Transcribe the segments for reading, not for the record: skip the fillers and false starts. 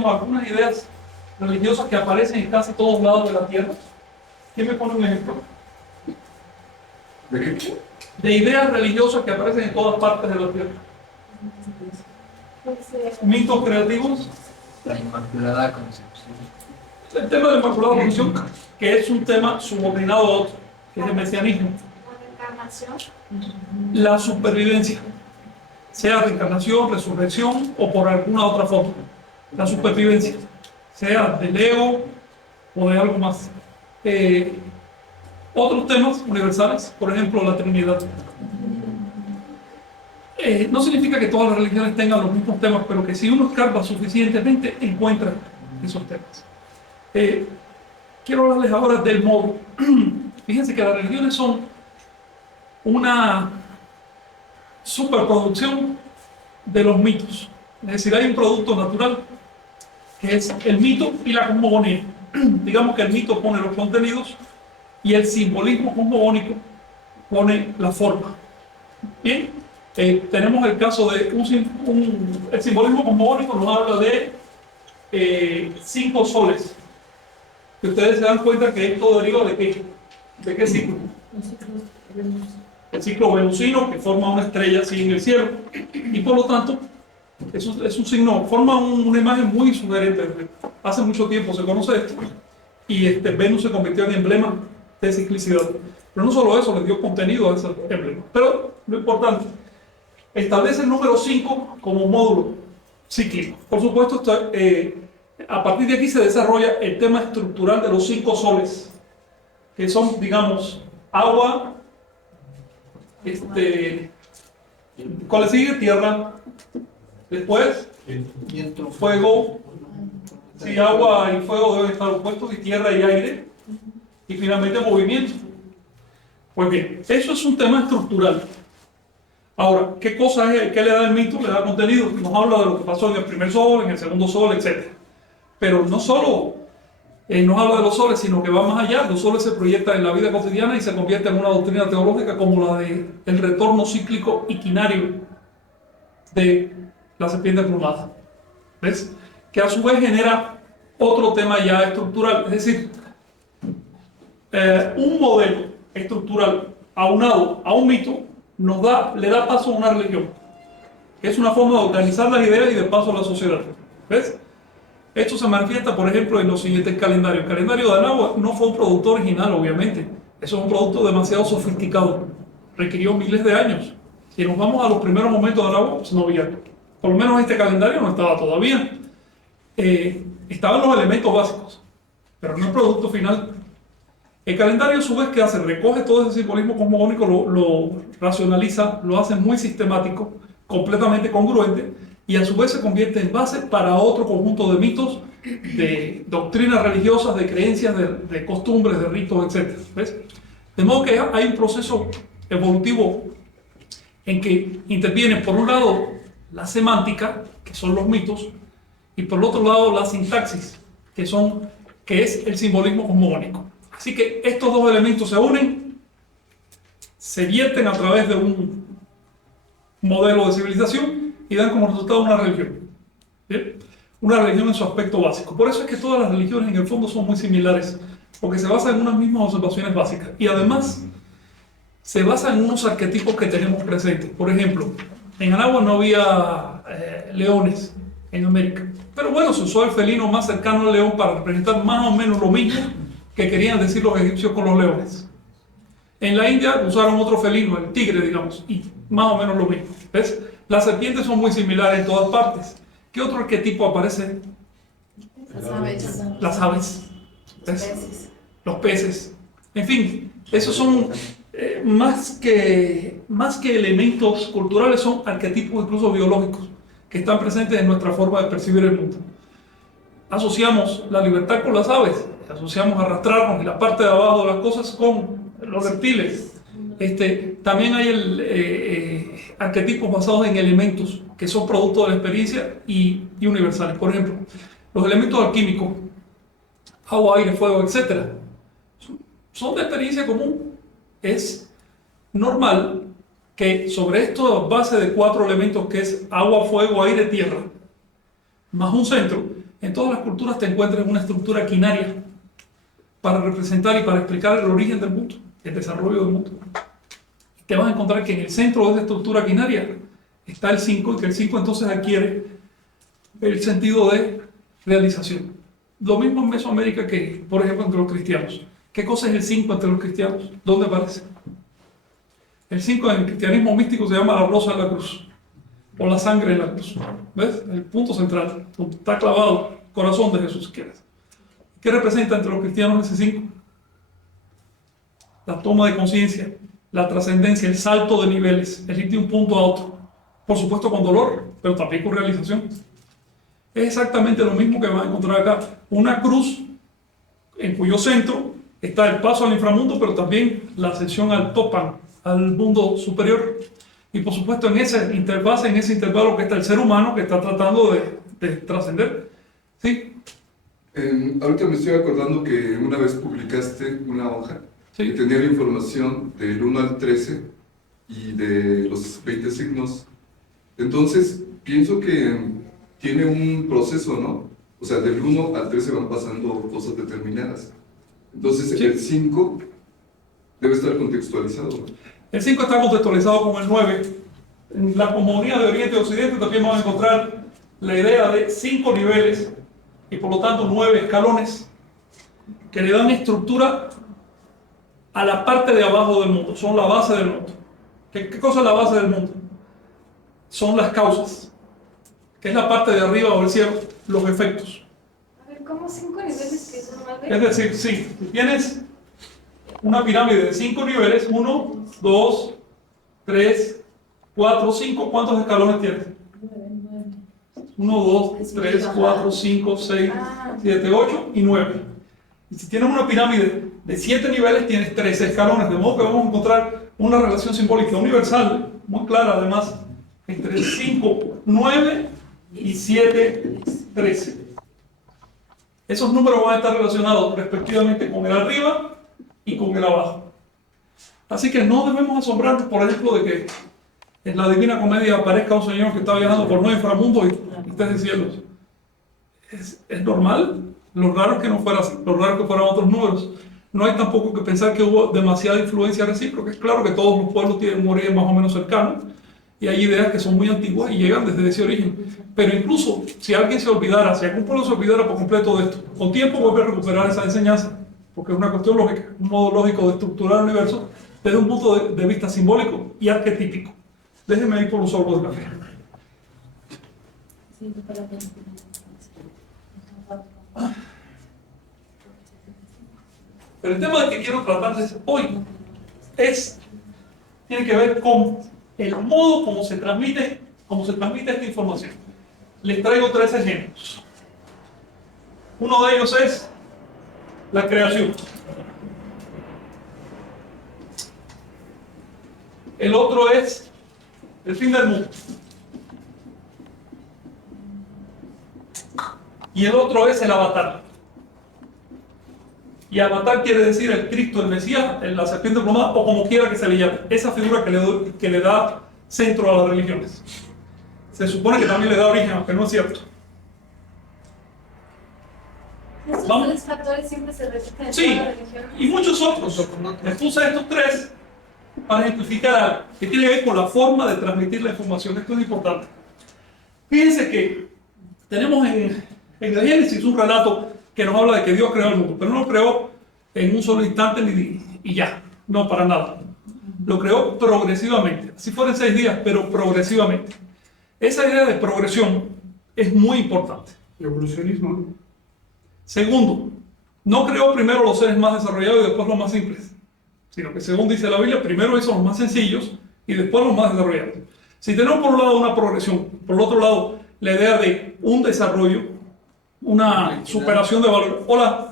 digamos, algunas ideas religiosas que aparecen en casi todos lados de la Tierra. ¿Quién me pone un ejemplo? ¿De qué? De ideas religiosas que aparecen en todas partes de la Tierra. Mitos creativos. La Inmaculada Concepción. El tema de la Inmaculada Concepción, que es un tema subordinado a otro, que es el mesianismo. La reencarnación. La supervivencia, sea reencarnación, resurrección o por alguna otra forma. La supervivencia, sea del ego o de algo más. Otros temas universales, por ejemplo, la Trinidad. No significa que todas las religiones tengan los mismos temas, pero que si uno escarba suficientemente, encuentra esos temas. Quiero hablarles ahora del modo. Fíjense que las religiones son una superproducción de los mitos. Es decir, hay un producto natural que es el mito y la cosmogonía. Digamos que el mito pone los contenidos y el simbolismo cosmogónico pone la forma. Bien, tenemos el caso de el simbolismo cosmogónico nos habla de 5 soles. Que ustedes se dan cuenta que esto deriva ¿de qué ciclo? El ciclo venusino, que forma una estrella así en el cielo, y por lo tanto es un signo, forma una imagen muy sugerente. Hace mucho tiempo se conoce esto, y Venus se convirtió en emblema de ciclicidad. Pero no solo eso, le dio contenido a ese emblema. Pero lo importante, establece el número 5 como módulo cíclico. Por supuesto, a partir de aquí se desarrolla el tema estructural de los 5 soles, que son, digamos, agua, ¿cuál le sigue? Tierra, después fuego, sí, agua y fuego deben estar opuestos, y tierra y aire, y finalmente movimiento. Pues bien, eso es un tema estructural. Ahora, ¿qué cosa es? ¿Qué le da el mito? Le da contenido. Nos habla de lo que pasó en el primer sol, en el segundo sol, etc. Pero no solo nos habla de los soles, sino que va más allá. Los soles se proyectan en la vida cotidiana y se convierten en una doctrina teológica como la del retorno cíclico equinario de la serpiente plumada. ¿Ves? Que a su vez genera otro tema ya estructural. Es decir, un modelo estructural aunado a un mito le da paso a una religión. Es una forma de organizar las ideas y de paso a la sociedad. ¿Ves? Esto se manifiesta, por ejemplo, en los siguientes calendarios. El calendario de Anáhuac no fue un producto original, obviamente. Eso es un producto demasiado sofisticado. Requirió miles de años. Si nos vamos a los primeros momentos de Anáhuac, pues no había. Por lo menos este calendario no estaba todavía. Estaban los elementos básicos, pero no el producto final. El calendario, a su vez, ¿qué hace? Recoge todo ese simbolismo cosmogónico, lo racionaliza, lo hace muy sistemático, completamente congruente, y a su vez se convierte en base para otro conjunto de mitos, de doctrinas religiosas, de creencias, de costumbres, de ritos, etc. ¿Ves? De modo que hay un proceso evolutivo en que interviene, por un lado, la semántica, que son los mitos, y por el otro lado, la sintaxis, que es el simbolismo cosmogónico. Así que estos dos elementos se unen, se vierten a través de un modelo de civilización y dan como resultado una religión. ¿Bien? Una religión en su aspecto básico. Por eso es que todas las religiones en el fondo son muy similares, porque se basan en unas mismas observaciones básicas y además se basan en unos arquetipos que tenemos presentes. Por ejemplo, en Anáhuac no había leones en América, pero bueno, se usó el felino más cercano al león para representar más o menos lo mismo que querían decir los egipcios con los leones. En la India usaron otro felino, el tigre, digamos, y más o menos lo mismo. ¿Ves? Las serpientes son muy similares en todas partes. ¿Qué otro arquetipo aparece? Las aves. Las aves. ¿Ves? Peces. Los peces. En fin, esos son más que elementos culturales, son arquetipos incluso biológicos que están presentes en nuestra forma de percibir el mundo. Asociamos la libertad con las aves, asociamos arrastrarnos y la parte de abajo de las cosas con los reptiles. También hay arquetipos basados en elementos que son producto de la experiencia y universales. Por ejemplo, los elementos alquímicos, agua, aire, fuego, etc., son de experiencia común. Es normal que sobre esta base de 4 elementos, que es agua, fuego, aire, tierra, más un centro, En todas las culturas te encuentras una estructura quinaria para representar y para explicar el origen del mundo, el desarrollo del mundo. Te vas a encontrar que en el centro de esa estructura quinaria está el 5 y que el 5 entonces adquiere el sentido de realización. Lo mismo en Mesoamérica que, por ejemplo, entre los cristianos. ¿Qué cosa es el 5 entre los cristianos? ¿Dónde aparece? El 5 en el cristianismo místico se llama la rosa en la cruz, o la sangre en la cruz. ¿Ves? El punto central, donde está clavado el corazón de Jesús, si quieres. ¿Qué representa entre los cristianos ese 5? La toma de conciencia, la trascendencia, el salto de niveles, el ir de un punto a otro. Por supuesto con dolor, pero también con realización. Es exactamente lo mismo que van a encontrar acá. Una cruz en cuyo centro está el paso al inframundo, pero también la ascensión al topan, al mundo superior. Y por supuesto en esa interfaz, en ese intervalo que está el ser humano que está tratando de trascender. ¿Sí? Ahorita me estoy acordando que una vez publicaste una hoja que tenía la información del 1 al 13 y de los 20 signos. Entonces, pienso que tiene un proceso, ¿no? O sea, del 1 al 13 van pasando cosas determinadas. Entonces, el 5 debe estar contextualizado, ¿no? El 5 está contextualizado con el 9. En la comunidad de Oriente y Occidente también vamos a encontrar la idea de 5 niveles y por lo tanto 9 escalones que le dan estructura a la parte de abajo del mundo, son la base del mundo. ¿Qué cosa es la base del mundo? Son las causas, que es la parte de arriba o del cielo, los efectos. A ver, ¿cómo 5 niveles que son 9? Es decir, sí, tienes una pirámide de 5 niveles, 1, 2, 3, 4, 5, ¿cuántos escalones tienes? 1, 2, 3, 4, 5, 6, 7, 8 y 9. Y si tienes una pirámide de 7 niveles, tienes 13 escalones, de modo que vamos a encontrar una relación simbólica universal, muy clara además, entre 5, 9 y 7, 13. Esos números van a estar relacionados respectivamente con el arriba y con el abajo. Así que no debemos asombrarnos, por ejemplo, de que en la Divina Comedia aparezca un señor que está viajando por 9 inframundos y estés en cielos. Es normal. Lo raro es que no fuera así, lo raro es que fueran otros números. No hay tampoco que pensar que hubo demasiada influencia recíproca. Es claro que todos los pueblos tienen un origen más o menos cercano y hay ideas que son muy antiguas y llegan desde ese origen. Pero incluso si alguien se olvidara, si algún pueblo se olvidara por completo de esto, con tiempo vuelve a recuperar esa enseñanza, porque es una cuestión lógica, un modo lógico de estructurar el universo desde un punto de vista simbólico y arquetípico. Déjenme ir por un sorbo de café. Pero el tema del que quiero tratarles hoy tiene que ver con el modo como se transmite esta información. Les traigo 3 ejemplos. Uno de ellos es la creación. El otro es el fin del mundo. Y el otro es el avatar. Y avatar quiere decir el Cristo, el Mesías, la serpiente emplumada, o como quiera que se le llame. Esa figura que le da centro a las religiones. Se supone que también le da origen, aunque no es cierto. Esos ¿Vamos? 3 factores siempre se repiten en Sí, todas las religiones. y muchos otros. Les puse estos 3 para ejemplificar algo que tiene que ver con la forma de transmitir la información. Esto es importante. Fíjense que tenemos en el Génesis un relato que nos habla de que Dios creó el mundo, pero no lo creó en un solo instante y ya, no, para nada. Lo creó progresivamente, así fueron 6 días, pero progresivamente. Esa idea de progresión es muy importante. Evolucionismo, ¿no? Segundo, no creó primero los seres más desarrollados y después los más simples, sino que según dice la Biblia, primero hizo los más sencillos y después los más desarrollados. Si tenemos por un lado una progresión, por el otro lado la idea de un desarrollo, una superación de valor. Hola.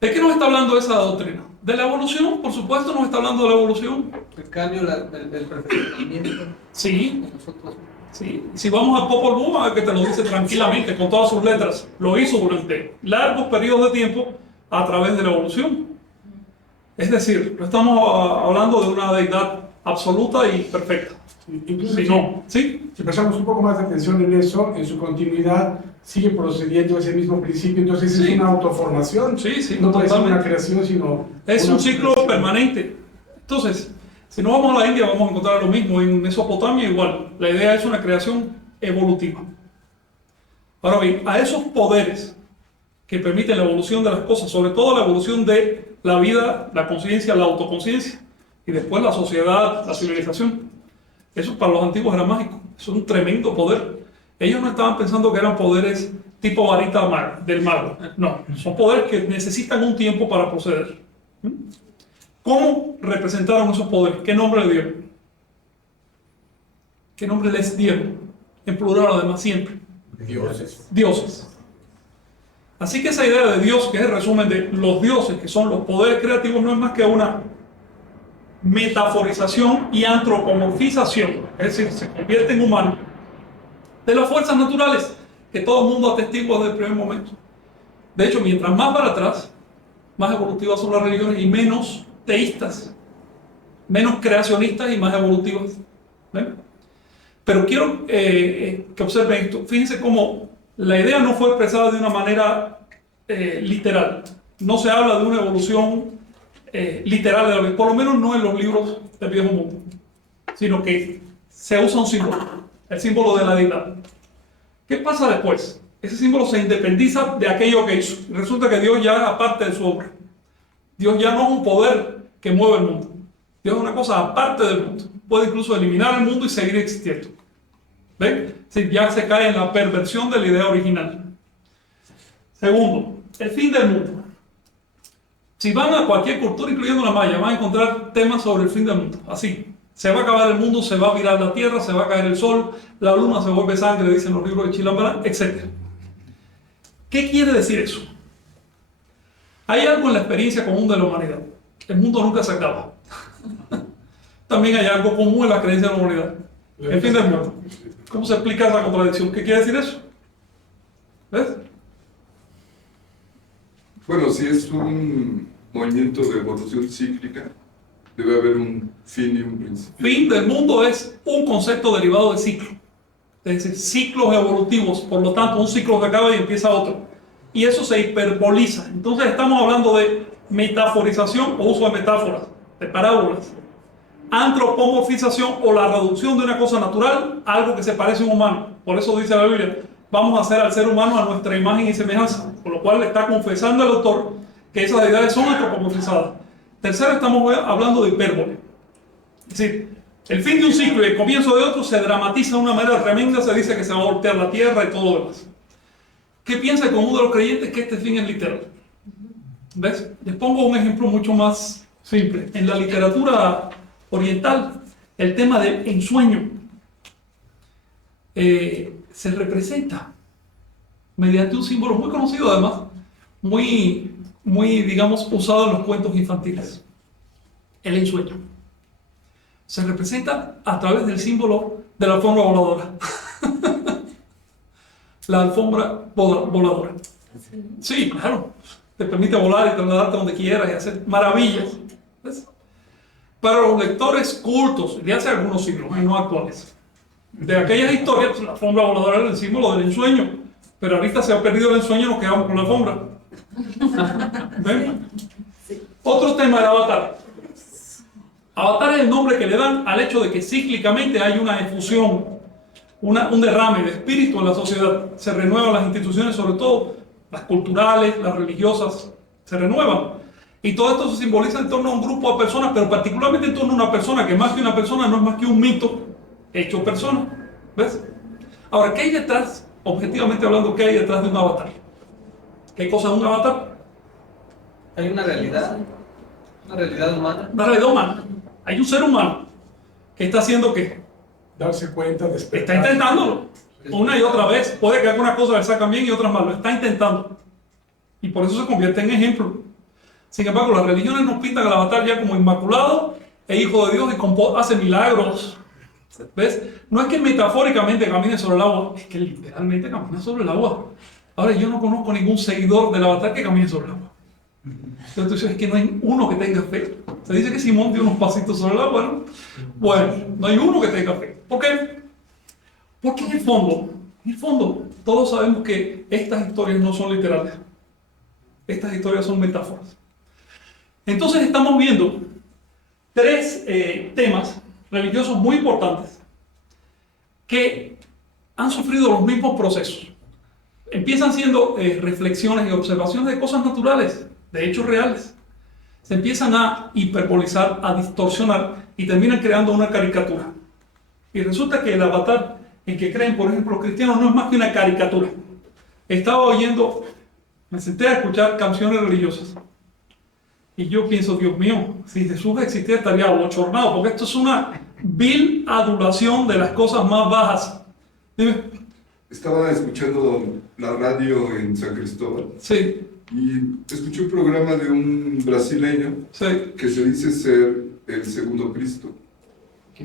¿De qué nos está hablando esa doctrina? ¿De la evolución? Por supuesto nos está hablando de la evolución. El cambio, el perfeccionamiento Sí, de nosotros. sí. Si vamos a Popol Vuh, que te lo dice tranquilamente, con todas sus letras, lo hizo durante largos periodos de tiempo a través de la evolución. Es decir, no estamos hablando de una deidad absoluta y perfecta. Incluso Si no, ¿sí? si prestamos un poco más de atención en eso, en su continuidad sigue procediendo ese mismo principio, entonces Sí. es una autoformación. Sí, sí, No puede ser una totalmente. creación, sino Es una un ciclo autocreación. permanente. Entonces, si nos vamos a la India, vamos a encontrar lo mismo. En Mesopotamia igual. La idea es una creación evolutiva. Ahora bien, a esos poderes que permiten la evolución de las cosas, sobre todo la evolución de la vida, la conciencia, la autoconciencia, y después la sociedad, la civilización, eso para los antiguos era mágico. Es un tremendo poder. Ellos no estaban pensando que eran poderes tipo varita del mago. No, son poderes que necesitan un tiempo para proceder. ¿Cómo representaron esos poderes? ¿Qué nombre le dieron? ¿Qué nombre les dieron? En plural, además, siempre. Dioses. Dioses. Así que esa idea de Dios, que es el resumen de los dioses, que son los poderes creativos, no es más que una metaforización y antropomorfización, es decir, se convierte en humano, de las fuerzas naturales que todo el mundo atestigua desde el primer momento. De hecho, mientras más para atrás, más evolutivas son las religiones y menos teístas, menos creacionistas y más evolutivas. ¿Ven? Pero quiero que observen esto. Fíjense cómo la idea no fue expresada de una manera literal. No se habla de una evolución literal de la vida, por lo menos no en los libros del Viejo Mundo, sino que se usa un símbolo, el símbolo de la deidad. ¿Qué pasa después? Ese símbolo se independiza de aquello que hizo. Resulta que Dios ya es aparte de su obra. Dios ya no es un poder que mueve el mundo. Dios es una cosa aparte del mundo. Puede incluso eliminar el mundo y seguir existiendo. ¿Ven? Sí, ya se cae en la perversión de la idea original. Segundo, el fin del mundo. Si van a cualquier cultura, incluyendo la maya, van a encontrar temas sobre el fin del mundo. Así. Se va a acabar el mundo, se va a virar la tierra, se va a caer el sol, la luna se vuelve sangre, dicen los libros de Chilambarán, etc. ¿Qué quiere decir eso? Hay algo en la experiencia común de la humanidad. El mundo nunca se acaba. También hay algo común en la creencia de la humanidad. El fin del mundo. ¿Cómo se explica esa contradicción? ¿Qué quiere decir eso? ¿Ves? Bueno, si es un movimiento de evolución cíclica, debe haber un fin y un principio. Fin del mundo es un concepto derivado de ciclo. Es decir, ciclos evolutivos. Por lo tanto, un ciclo se acaba y empieza otro. Y eso se hiperboliza. Entonces estamos hablando de metaforización o uso de metáforas, de parábolas. Antropomorfización o la reducción de una cosa natural a algo que se parece a un humano. Por eso dice la Biblia, vamos a hacer al ser humano a nuestra imagen y semejanza. Por lo cual le está confesando el autor que esas deidades son antropomorfizadas. Tercero, estamos hablando de hipérbole. Es decir, el fin de un ciclo y el comienzo de otro se dramatiza de una manera tremenda, se dice que se va a voltear la tierra y todo lo demás. ¿Qué piensa el común de los creyentes? Que este fin es literal. ¿Ves? Les pongo un ejemplo mucho más simple. En la literatura oriental, el tema del ensueño se representa mediante un símbolo muy conocido, además, muy, digamos, usado en los cuentos infantiles. El ensueño. Se representa a través del símbolo de la alfombra voladora. La alfombra voladora. Sí, claro. Te permite volar y trasladarte donde quieras y hacer maravillas. ¿Ves? Para los lectores cultos de hace algunos siglos, no actuales, de aquellas historias, pues, la alfombra voladora era el símbolo del ensueño. Pero ahorita se ha perdido el ensueño y nos quedamos con la alfombra. ¿Ven? Otro tema del avatar. Avatar es el nombre que le dan al hecho de que cíclicamente hay una efusión, un derrame de espíritu en la sociedad. Se renuevan las instituciones, sobre todo las culturales, las religiosas, se renuevan. Y todo esto se simboliza en torno a un grupo de personas, pero particularmente en torno a una persona, que más que una persona no es más que un mito hecho persona. ¿Ves? Ahora, ¿qué hay detrás, objetivamente hablando, qué hay detrás de un avatar? ¿Qué cosa es un avatar? Hay una realidad humana. Una realidad humana. Hay un ser humano que está haciendo ¿qué? Darse cuenta, Está despertar. intentándolo una y otra vez. Puede que algunas cosas le salgan bien y otras mal. Lo está intentando. Y por eso se convierte en ejemplo. Sin embargo, las religiones nos pintan al avatar ya como inmaculado e hijo de Dios y hace milagros. ¿Ves? No es que metafóricamente camine sobre el agua, es que literalmente camina sobre el agua. Ahora, yo no conozco ningún seguidor del avatar que camine sobre el agua. Entonces es que no hay uno que tenga fe. Se dice que Simón dio unos pasitos sobre el agua, ¿no? Bueno, no hay uno que tenga fe. ¿Por qué? Porque en el fondo, todos sabemos que estas historias no son literales. Estas historias son metáforas. Entonces estamos viendo tres temas religiosos muy importantes que han sufrido los mismos procesos. Empiezan siendo reflexiones y observaciones de cosas naturales, de hechos reales. Se empiezan a hiperbolizar, a distorsionar y terminan creando una caricatura. Y resulta que el avatar en que creen, por ejemplo, los cristianos no es más que una caricatura. Estaba oyendo, me senté a escuchar canciones religiosas. Y yo pienso, Dios mío, si Jesús existiera estaría abochornado, porque esto es una vil adulación de las cosas más bajas. Dime. Estaba escuchando la radio en San Cristóbal. Sí. Y escuché un programa de un brasileño que se dice ser el segundo Cristo.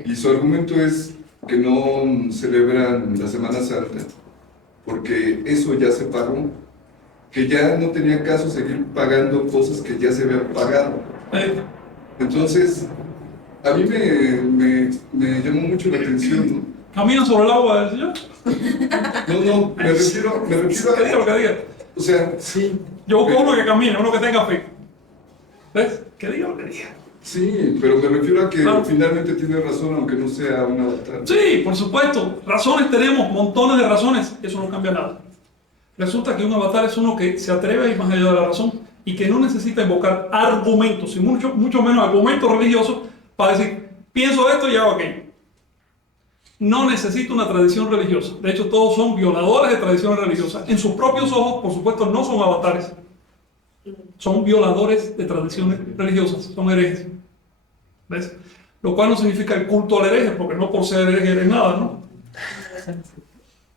Y su argumento es que no celebran la Semana Santa porque eso ya se pagó, que ya no tenía caso seguir pagando cosas que ya se habían pagado. Entonces, a mí me llamó mucho la atención, ¿no? ¿Caminan sobre el agua del Señor? No, me refiero a... Que diga lo que diga. O sea, sí. Yo busco uno que camine, uno que tenga fe. ¿Ves? Que diga lo que diga. Sí, pero me refiero a que finalmente tiene razón, aunque no sea un avatar. Sí, por supuesto. Razones tenemos, montones de razones. Eso no cambia nada. Resulta que un avatar es uno que se atreve a ir más allá de la razón y que no necesita invocar argumentos, y mucho menos argumentos religiosos, para decir, pienso esto y hago aquello. No necesita una tradición religiosa. De hecho, todos son violadores de tradiciones religiosas. En sus propios ojos, por supuesto, no son avatares. Son violadores de tradiciones religiosas, son herejes. ¿Ves? Lo cual no significa el culto al hereje, porque no por ser hereje eres nada, ¿no?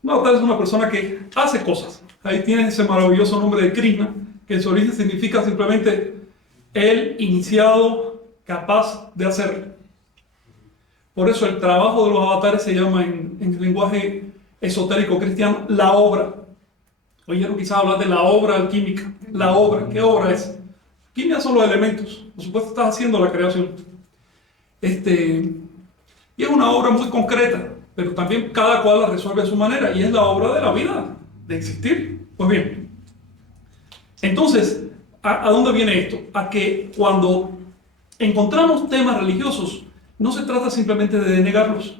Un avatar es una persona que hace cosas. Ahí tienes ese maravilloso nombre de Krishna, que en su origen significa simplemente el iniciado capaz de hacerlo. Por eso el trabajo de los avatares se llama en el lenguaje esotérico cristiano la obra. Oyeron quizás hablar de la obra alquímica. La obra, ¿qué obra es? Química son los elementos. Por supuesto estás haciendo la creación. Y es una obra muy concreta, pero también cada cual la resuelve a su manera. Y es la obra de la vida, de existir. Pues bien, entonces, ¿a dónde viene esto? A que cuando encontramos temas religiosos, no se trata simplemente de denegarlos,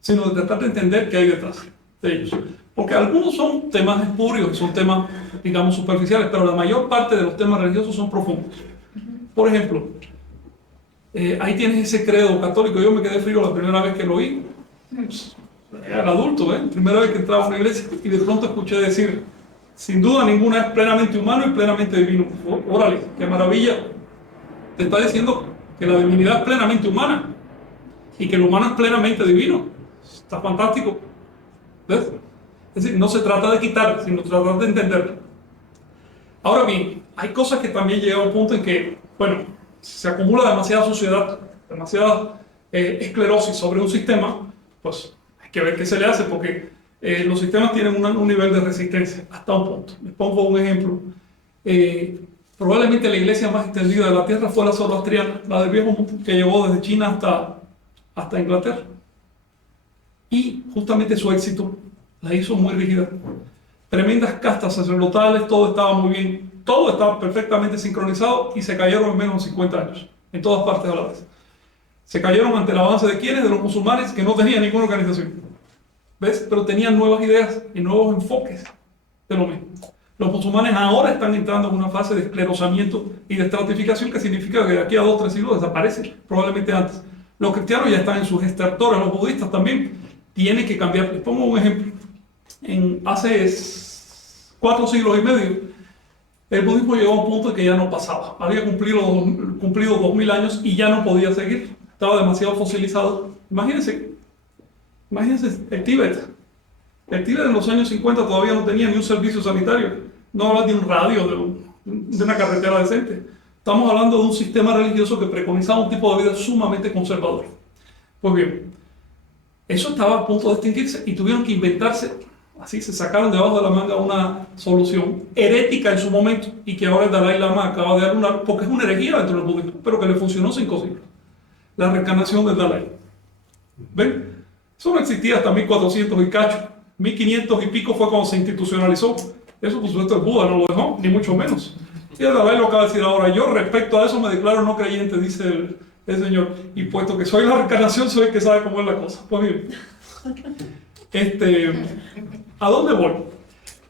sino de tratar de entender qué hay detrás de ellos. Porque algunos son temas espurios, son temas, digamos, superficiales, pero la mayor parte de los temas religiosos son profundos. Por ejemplo, ahí tienes ese credo católico. Yo me quedé frío la primera vez que lo oí. Era adulto, primera vez que entraba a una iglesia y de pronto escuché decir, sin duda ninguna es plenamente humano y plenamente divino. Órale, qué maravilla. Te está diciendo que la divinidad es plenamente humana y que lo humano es plenamente divino. Está fantástico. ¿Ves? Es decir, no se trata de quitar, sino tratar de entender. Ahora bien, hay cosas que también llegan a un punto en que, bueno, se acumula demasiada suciedad, demasiada esclerosis sobre un sistema, pues hay que ver qué se le hace, porque los sistemas tienen un nivel de resistencia hasta un punto. Les pongo un ejemplo. Probablemente la iglesia más extendida de la tierra fue la zoroastriana, la del viejo mundo, que llegó desde China hasta Inglaterra. Y justamente su éxito la hizo muy rígida. Tremendas castas sacerdotales, todo estaba muy bien, todo estaba perfectamente sincronizado y se cayeron en menos de 50 años, en todas partes a la vez. Se cayeron ante el avance de quienes, de los musulmanes, que no tenían ninguna organización. ¿Ves? Pero tenían nuevas ideas y nuevos enfoques de lo mismo. Los musulmanes ahora están entrando en una fase de esclerosamiento y de estratificación que significa que de aquí a 2 o 3 siglos desaparecen, probablemente antes. Los cristianos ya están en sus estertores, los budistas también. Tienen que cambiar. Les pongo un ejemplo. Hace 4 siglos y medio, el budismo llegó a un punto en que ya no pasaba. Había cumplido 2000 años y ya no podía seguir. Estaba demasiado fosilizado. Imagínense el Tíbet. El Tíbet en los años 50 todavía no tenía ni un servicio sanitario. No habla de un radio, de una carretera decente. Estamos hablando de un sistema religioso que preconizaba un tipo de vida sumamente conservador. Pues bien, eso estaba a punto de extinguirse y tuvieron que inventarse, así se sacaron debajo de la manga una solución herética en su momento y que ahora el Dalai Lama acaba de dar porque es una herejía dentro del budismo, pero que le funcionó 5 siglos. La reencarnación del Dalai. ¿Ven? Eso no existía hasta 1400 y cacho. 1500 y pico fue cuando se institucionalizó. Eso, por supuesto, el Buda no lo dejó, ni mucho menos. Y a través lo acaba de decir ahora. Yo, respecto a eso, me declaro no creyente, dice el Señor. Y puesto que soy la reencarnación, soy el que sabe cómo es la cosa. Pues bien. ¿A dónde voy?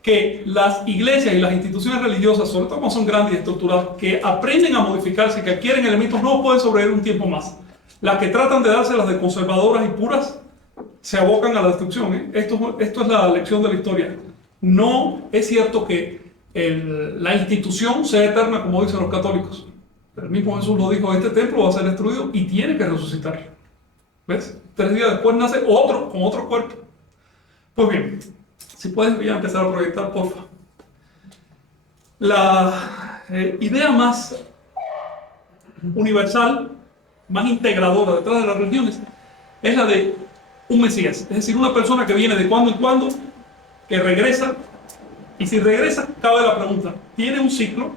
Que las iglesias y las instituciones religiosas, sobre todo cuando son grandes y estructuradas, que aprenden a modificarse, que adquieren elementos nuevos, pueden sobrevivir un tiempo más. Las que tratan de dárselas de conservadoras y puras, se abocan a la destrucción. Esto es la lección de la historia. No es cierto que la institución sea eterna, como dicen los católicos. El mismo Jesús lo dijo: este templo va a ser destruido y tiene que resucitar. ¿Ves? 3 días después nace otro, con otro cuerpo. Pues bien, si puedes ya empezar a proyectar, porfa. La idea más universal, más integradora detrás de las religiones, es la de un Mesías. Es decir, una persona que viene de cuando en cuando, que regresa, y si regresa, cabe la pregunta: ¿tiene un ciclo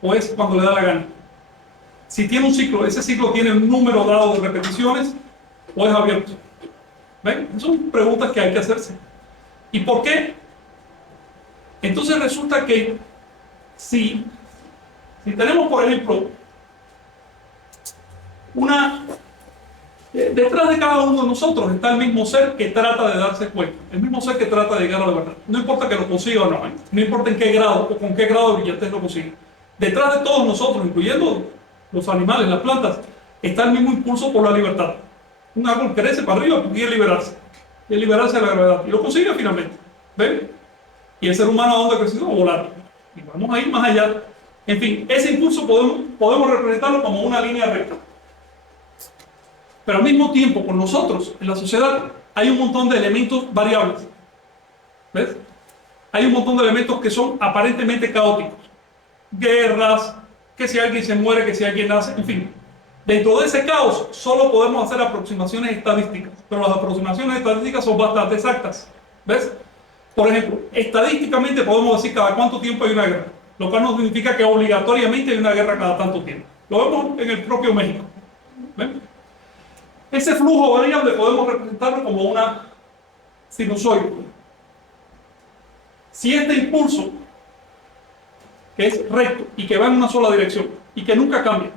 o es cuando le da la gana? Si tiene un ciclo, ese ciclo tiene un número dado de repeticiones o es abierto. ¿Ven? Son preguntas que hay que hacerse. ¿Y por qué? Entonces resulta que si tenemos, por ejemplo, detrás de cada uno de nosotros está el mismo ser que trata de darse cuenta, el mismo ser que trata de llegar a la verdad. No importa que lo consiga o no, no importa en qué grado o con qué grado de brillantez lo consiga. Detrás de todos nosotros, incluyendo los animales, las plantas, está el mismo impulso por la libertad. Un árbol crece para arriba porque quiere liberarse de la gravedad, y lo consigue finalmente. ¿Ven? ¿Y el ser humano a dónde ha crecido? A volar. Y vamos a ir más allá. En fin, ese impulso podemos representarlo como una línea recta. Pero al mismo tiempo, con nosotros, en la sociedad, hay un montón de elementos variables. ¿Ves? Hay un montón de elementos que son aparentemente caóticos. Guerras, que si alguien se muere, que si alguien nace, en fin. Dentro de ese caos, solo podemos hacer aproximaciones estadísticas. Pero las aproximaciones estadísticas son bastante exactas. ¿Ves? Por ejemplo, estadísticamente podemos decir cada cuánto tiempo hay una guerra. Lo cual no significa que obligatoriamente hay una guerra cada tanto tiempo. Lo vemos en el propio México. ¿Ven? Ese flujo variable podemos representarlo como una sinusoide. Si este impulso, que es recto y que va en una sola dirección y que nunca cambia,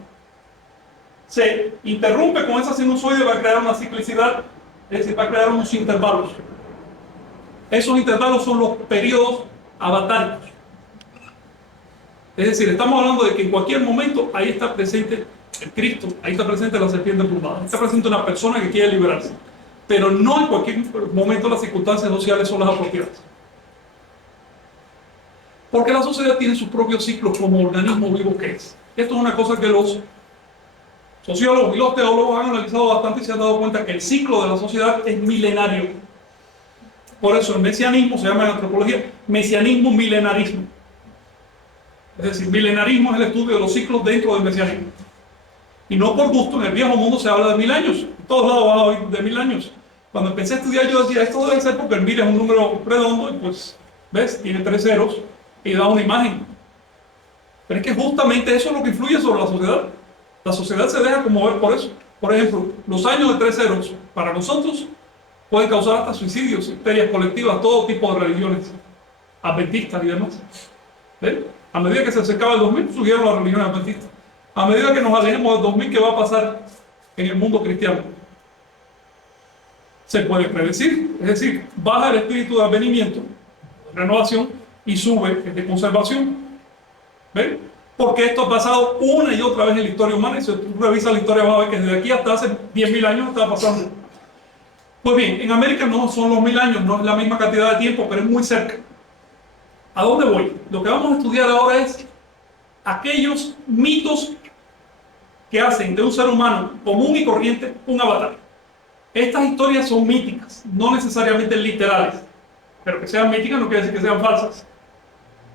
se interrumpe con esa sinusoide, va a crear una ciclicidad, es decir, va a crear unos intervalos. Esos intervalos son los periodos avatáricos. Es decir, estamos hablando de que en cualquier momento ahí está presente el Cristo, ahí está presente la serpiente emplumada, ahí está presente una persona que quiere liberarse. Pero no en cualquier momento las circunstancias sociales son las apropiadas. Porque la sociedad tiene sus propios ciclos como organismo vivo que es. Esto es una cosa que los sociólogos y los teólogos han analizado bastante y se han dado cuenta que el ciclo de la sociedad es milenario. Por eso el mesianismo se llama en antropología mesianismo milenarismo. Es decir, milenarismo es el estudio de los ciclos dentro del mesianismo. Y no por gusto, en el viejo mundo se habla de 1000 años. En todos lados vas a oír de 1000 años. Cuando empecé a estudiar yo decía, esto debe ser porque el 1000 es un número redondo y pues, ¿ves? Tiene 3 ceros y da una imagen. Pero es que justamente eso es lo que influye sobre la sociedad. La sociedad se deja conmover por eso. Por ejemplo, los años de 3 ceros para nosotros pueden causar hasta suicidios, histerias colectivas, todo tipo de religiones, adventistas y demás. ¿Ven? A medida que se acercaba el 2000, surgieron las religiones adventistas. A medida que nos alejemos del 2000, ¿qué va a pasar en el mundo cristiano? Se puede predecir, es decir, baja el espíritu de advenimiento, de renovación, y sube el de conservación. ¿Ven? Porque esto ha pasado una y otra vez en la historia humana, y si tú revisas la historia vas a ver que desde aquí hasta hace 10.000 años está pasando. Pues bien, en América no son los 1000 años, no es la misma cantidad de tiempo, pero es muy cerca. ¿A dónde voy? Lo que vamos a estudiar ahora es aquellos mitos que hacen de un ser humano común y corriente un avatar. Estas historias son míticas, no necesariamente literales, pero que sean míticas no quiere decir que sean falsas.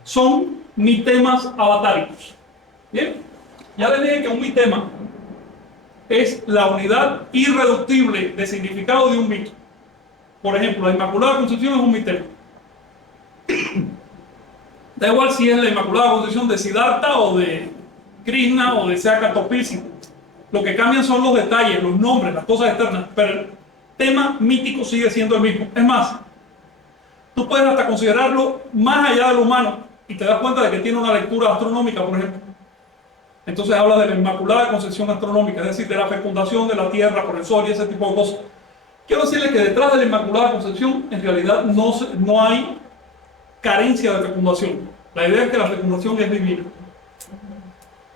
Son mitemas avatáricos. ¿Bien? Ya les dije que un mitema es la unidad irreductible de significado de un mito. Por ejemplo, la Inmaculada Concepción es un mitema. Da igual si es la Inmaculada Concepción de Siddhartha o de Krishna o de Seaka Topilsi. Lo que cambian son los detalles, los nombres, las cosas externas. Pero tema mítico sigue siendo el mismo. Es más, tú puedes hasta considerarlo más allá de lo humano y te das cuenta de que tiene una lectura astronómica, por ejemplo. Entonces habla de la Inmaculada Concepción astronómica, es decir, de la fecundación de la Tierra por el Sol y ese tipo de cosas. Quiero decirle que detrás de la Inmaculada Concepción, en realidad, no hay carencia de fecundación. La idea es que la fecundación es divina.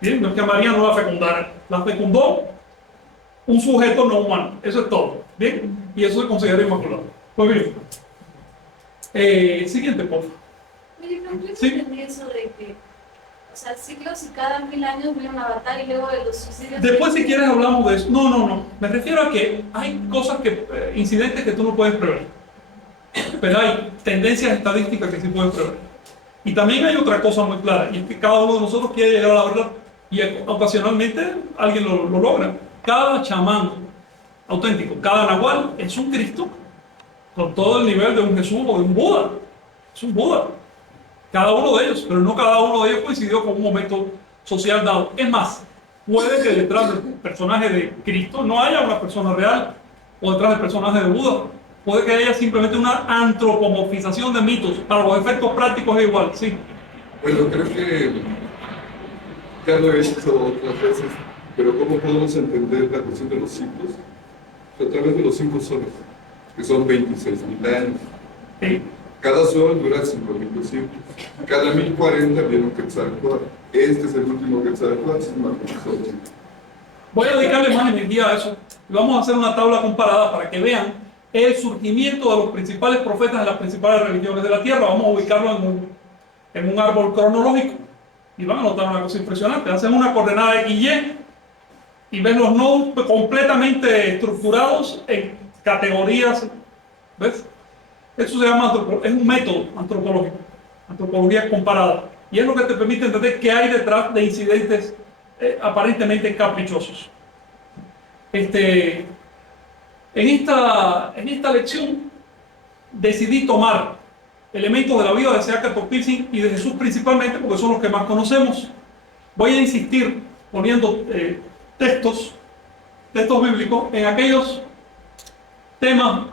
Bien, no es que María no la fecundara, la fecundó un sujeto no humano, eso es todo. Bien, y eso se considera inmaculado. Pues bien, siguiente, por favor. Mire, no Sí. entendí eso de que, o sea, siglos y cada 1000 años viene un avatar y luego de los suicidios. Después, si quieres, hablamos de eso. No. Me refiero a que hay cosas incidentes que tú no puedes prever. Pero hay tendencias estadísticas que sí puedes prever. Y también hay otra cosa muy clara, y es que cada uno de nosotros quiere llegar a la verdad. Y ocasionalmente alguien lo logra. Cada chamán auténtico, cada nahual es un Cristo con todo el nivel de un Jesús o de un Buda. Es un Buda. Cada uno de ellos, pero no cada uno de ellos coincidió con un momento social dado. Es más, puede que detrás del personaje de Cristo no haya una persona real, o detrás del personaje de Buda. Puede que haya simplemente una antropomorfización de mitos. Para los efectos prácticos es igual, sí. Bueno, creo que ya lo he hecho otras veces, pero ¿cómo podemos entender la cuestión de los ciclos? A través de los 5 soles, que son 26.000 años. Sí. Cada sol dura 5.000 ciclos. Cada 1040 viene un Quetzalcóatl. Este es el último Quetzalcóatl, es Macuxochi. Voy a dedicarle más energía a eso. Y vamos a hacer una tabla comparada para que vean el surgimiento de los principales profetas de las principales religiones de la Tierra. Vamos a ubicarlo en un árbol cronológico. Y van a notar una cosa impresionante. Hacen una coordenada de XY y ven los nodos completamente estructurados en categorías. ¿Ves? Eso se llama es un método antropológico, antropología comparada. Y es lo que te permite entender qué hay detrás de incidentes aparentemente caprichosos. En esta lección decidí tomar elementos de la vida de Seaca Topilsin y de Jesús principalmente, porque son los que más conocemos. Voy a insistir poniendo textos bíblicos en aquellos temas,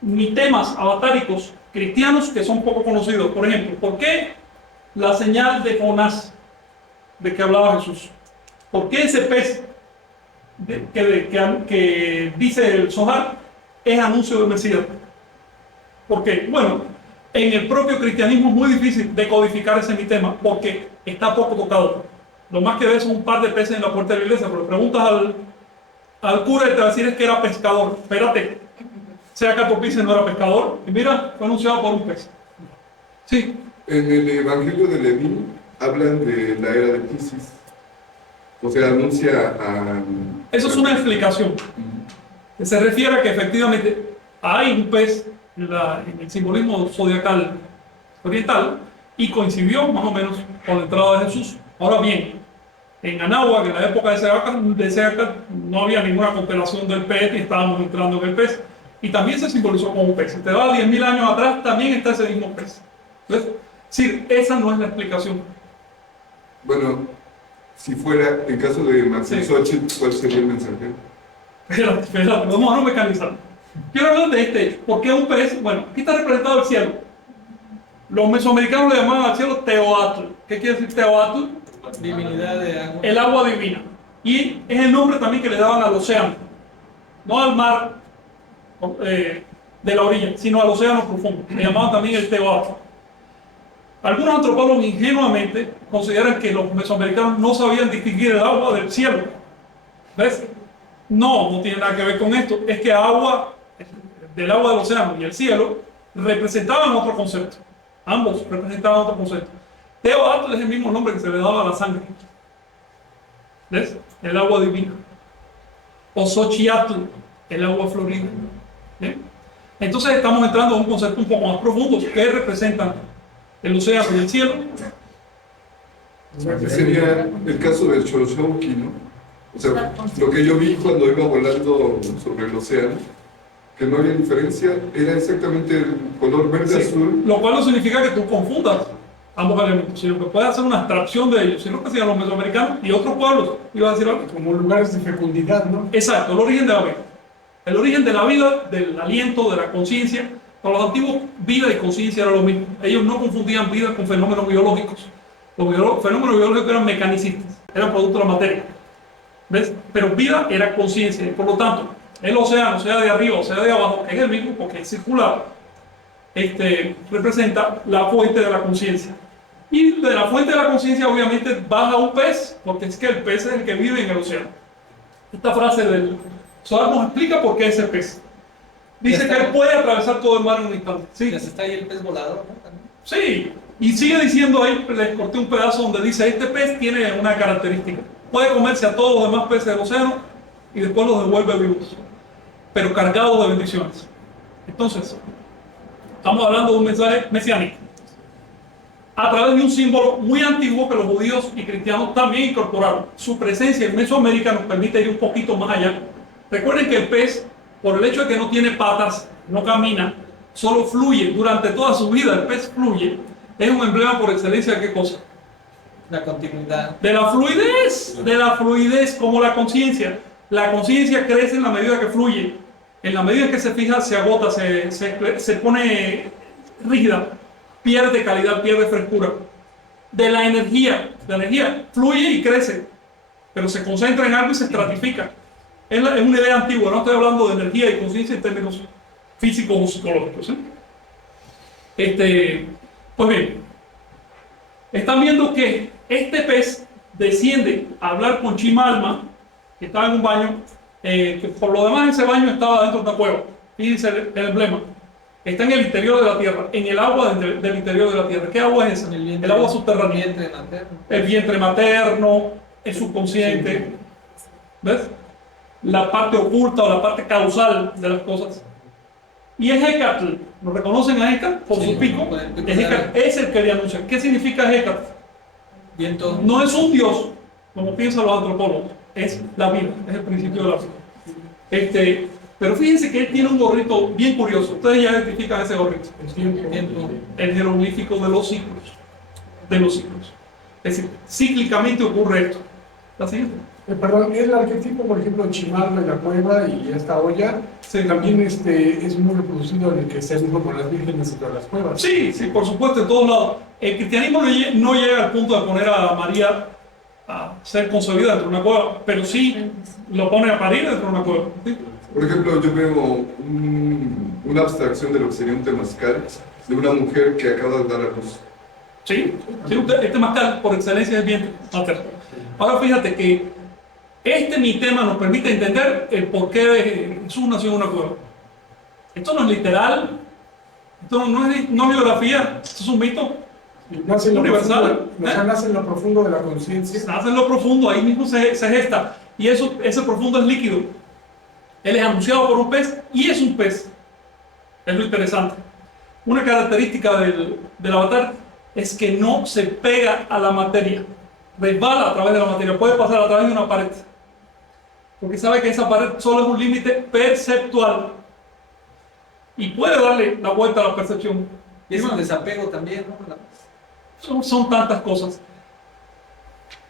ni temas avatáricos cristianos que son poco conocidos. Por ejemplo, ¿por qué la señal de Jonás de que hablaba Jesús? ¿Por qué ese pez que dice el Zohar es anuncio del Mesías? Porque, bueno, en el propio cristianismo es muy difícil decodificar ese tema porque está poco tocado. Lo más que ves son un par de peces en la puerta de la iglesia, pero le preguntas al cura y te va a decir es que era pescador. Espérate, Seaca Topilsin no era pescador y mira, fue anunciado por un pez. Sí. En el Evangelio de Leví hablan de la era de Piscis. O sea, anuncia a... Eso es una explicación. Se refiere a que efectivamente hay un pez en el simbolismo zodiacal oriental y coincidió más o menos con la entrada de Jesús. Ahora bien, en Anáhuac, en la época de Seaca, no había ninguna constelación del pez y estábamos entrando en el pez. Y también se simbolizó como un pez. Si te vas 10.000 años atrás, también está ese mismo pez. ¿Ves? Sí, esa no es la explicación. Bueno, si fuera, en caso de Macuxochi, ¿cuál sería el mensaje? Espérate, vamos a no mecanizar. Quiero hablar de este hecho. ¿Por qué un pez? Bueno, aquí está representado el cielo. Los mesoamericanos le llamaban al cielo Teoatl. ¿Qué quiere decir Teoatl? Divinidad de agua. El agua divina. Y es el nombre también que le daban al océano. No al mar de la orilla, sino al océano profundo. Le llamaban también el Teoatl. Algunos antropólogos ingenuamente consideran que los mesoamericanos no sabían distinguir el agua del cielo. ¿Ves? No tiene nada que ver con esto. Es que agua, del agua del océano y el cielo, representaban otro concepto. Ambos representaban otro concepto. Teoatl es el mismo nombre que se le daba a la sangre. ¿Ves? El agua divina. O Xochiatl, el agua florida. ¿Bien? Entonces estamos entrando a un concepto un poco más profundo que representan el océano y el cielo. Sería el caso del Xochouqui, ¿no? O sea, lo que yo vi cuando iba volando sobre el océano, que no había diferencia, era exactamente el color verde-azul. Lo cual no significa que tú confundas ambos elementos, sino que puedes hacer una abstracción de ellos, sino que hacían los mesoamericanos y otros pueblos. Iba a decir algo. Como lugares de fecundidad, ¿no? Exacto, el origen de la vida. El origen de la vida, del aliento, de la conciencia. Para los antiguos, vida y conciencia era lo mismo. Ellos no confundían vida con fenómenos biológicos. Los fenómenos biológicos eran mecanicistas, eran producto de la materia. ¿Ves? Pero vida era conciencia. Y por lo tanto, el océano, sea de arriba o sea de abajo, es el mismo porque es circular. Representa la fuente de la conciencia. Y de la fuente de la conciencia, obviamente, baja un pez, porque es que el pez es el que vive en el océano. Esta frase del Zohar nos explica por qué es el pez. Dice que él puede atravesar todo el mar en un instante. Sí. Ya está ahí el pez volador, ¿no? También. Sí. Y sigue diciendo ahí, les corté un pedazo donde dice, este pez tiene una característica. Puede comerse a todos los demás peces del océano y después los devuelve vivos, pero cargados de bendiciones. Entonces, estamos hablando de un mensaje mesiánico. A través de un símbolo muy antiguo que los judíos y cristianos también incorporaron. Su presencia en Mesoamérica nos permite ir un poquito más allá. Recuerden que el pez, por el hecho de que no tiene patas, no camina, solo fluye. Durante toda su vida el pez fluye. Es un emblema por excelencia de ¿qué cosa? La continuidad. De la fluidez como la conciencia. La conciencia crece en la medida que fluye. En la medida que se fija, se agota, se pone rígida. Pierde calidad, pierde frescura. De la energía fluye y crece, pero se concentra en algo y se estratifica. Es una idea antigua, no estoy hablando de energía y conciencia en términos físicos o psicológicos. Pues bien, están viendo que este pez desciende a hablar con Chimalma, que estaba en un baño, que por lo demás ese baño estaba dentro de una cueva. Fíjense el emblema. Está en el interior de la tierra, en el agua del interior de la tierra. ¿Qué agua es esa? El agua subterránea. El vientre materno. El vientre materno, el subconsciente. ¿Ves? La parte oculta o la parte causal de las cosas. Y es Hecatl. ¿Lo reconocen a Hecatl? Por su pico. Hecatl es el que le anuncia. ¿Qué significa Hecatl? Viento. No es un dios, como piensan los antropólogos. Es la vida, es el principio de la vida. Pero fíjense que él tiene un gorrito bien curioso. Ustedes ya identifican ese gorrito. El jeroglífico de los ciclos. De los ciclos. Es decir, cíclicamente ocurre esto. ¿La siguiente? Perdón, el arquetipo, por ejemplo, de Chimalma en la cueva y esta olla, Sí. también es muy reproducido en el cristianismo con las vírgenes dentro de las cuevas. Sí, por supuesto, en todos lados. El cristianismo no llega al punto de poner a María a ser concebida dentro de una cueva, pero sí lo pone a parir dentro de una cueva. ¿Sí? Por ejemplo, yo veo una abstracción de lo que sería un temazcal de una mujer que acaba de dar a luz. Sí, este temazcal por excelencia es bien materno. Ahora fíjate que mi tema nos permite entender el porqué de Jesús nació en una cueva. Esto no es literal, esto no es biografía, esto es un mito Nace en lo universal. profundo, nace en lo profundo de la conciencia. Nace en lo profundo, ahí mismo se gesta. Y ese profundo es líquido. Él es anunciado por un pez y es un pez. Es lo interesante. Una característica del avatar es que no se pega a la materia. Resbala a través de la materia. Puede pasar a través de una pared. Porque sabe que esa pared solo es un límite perceptual. Y puede darle la vuelta a la percepción. Y es un desapego también, ¿no? Son tantas cosas.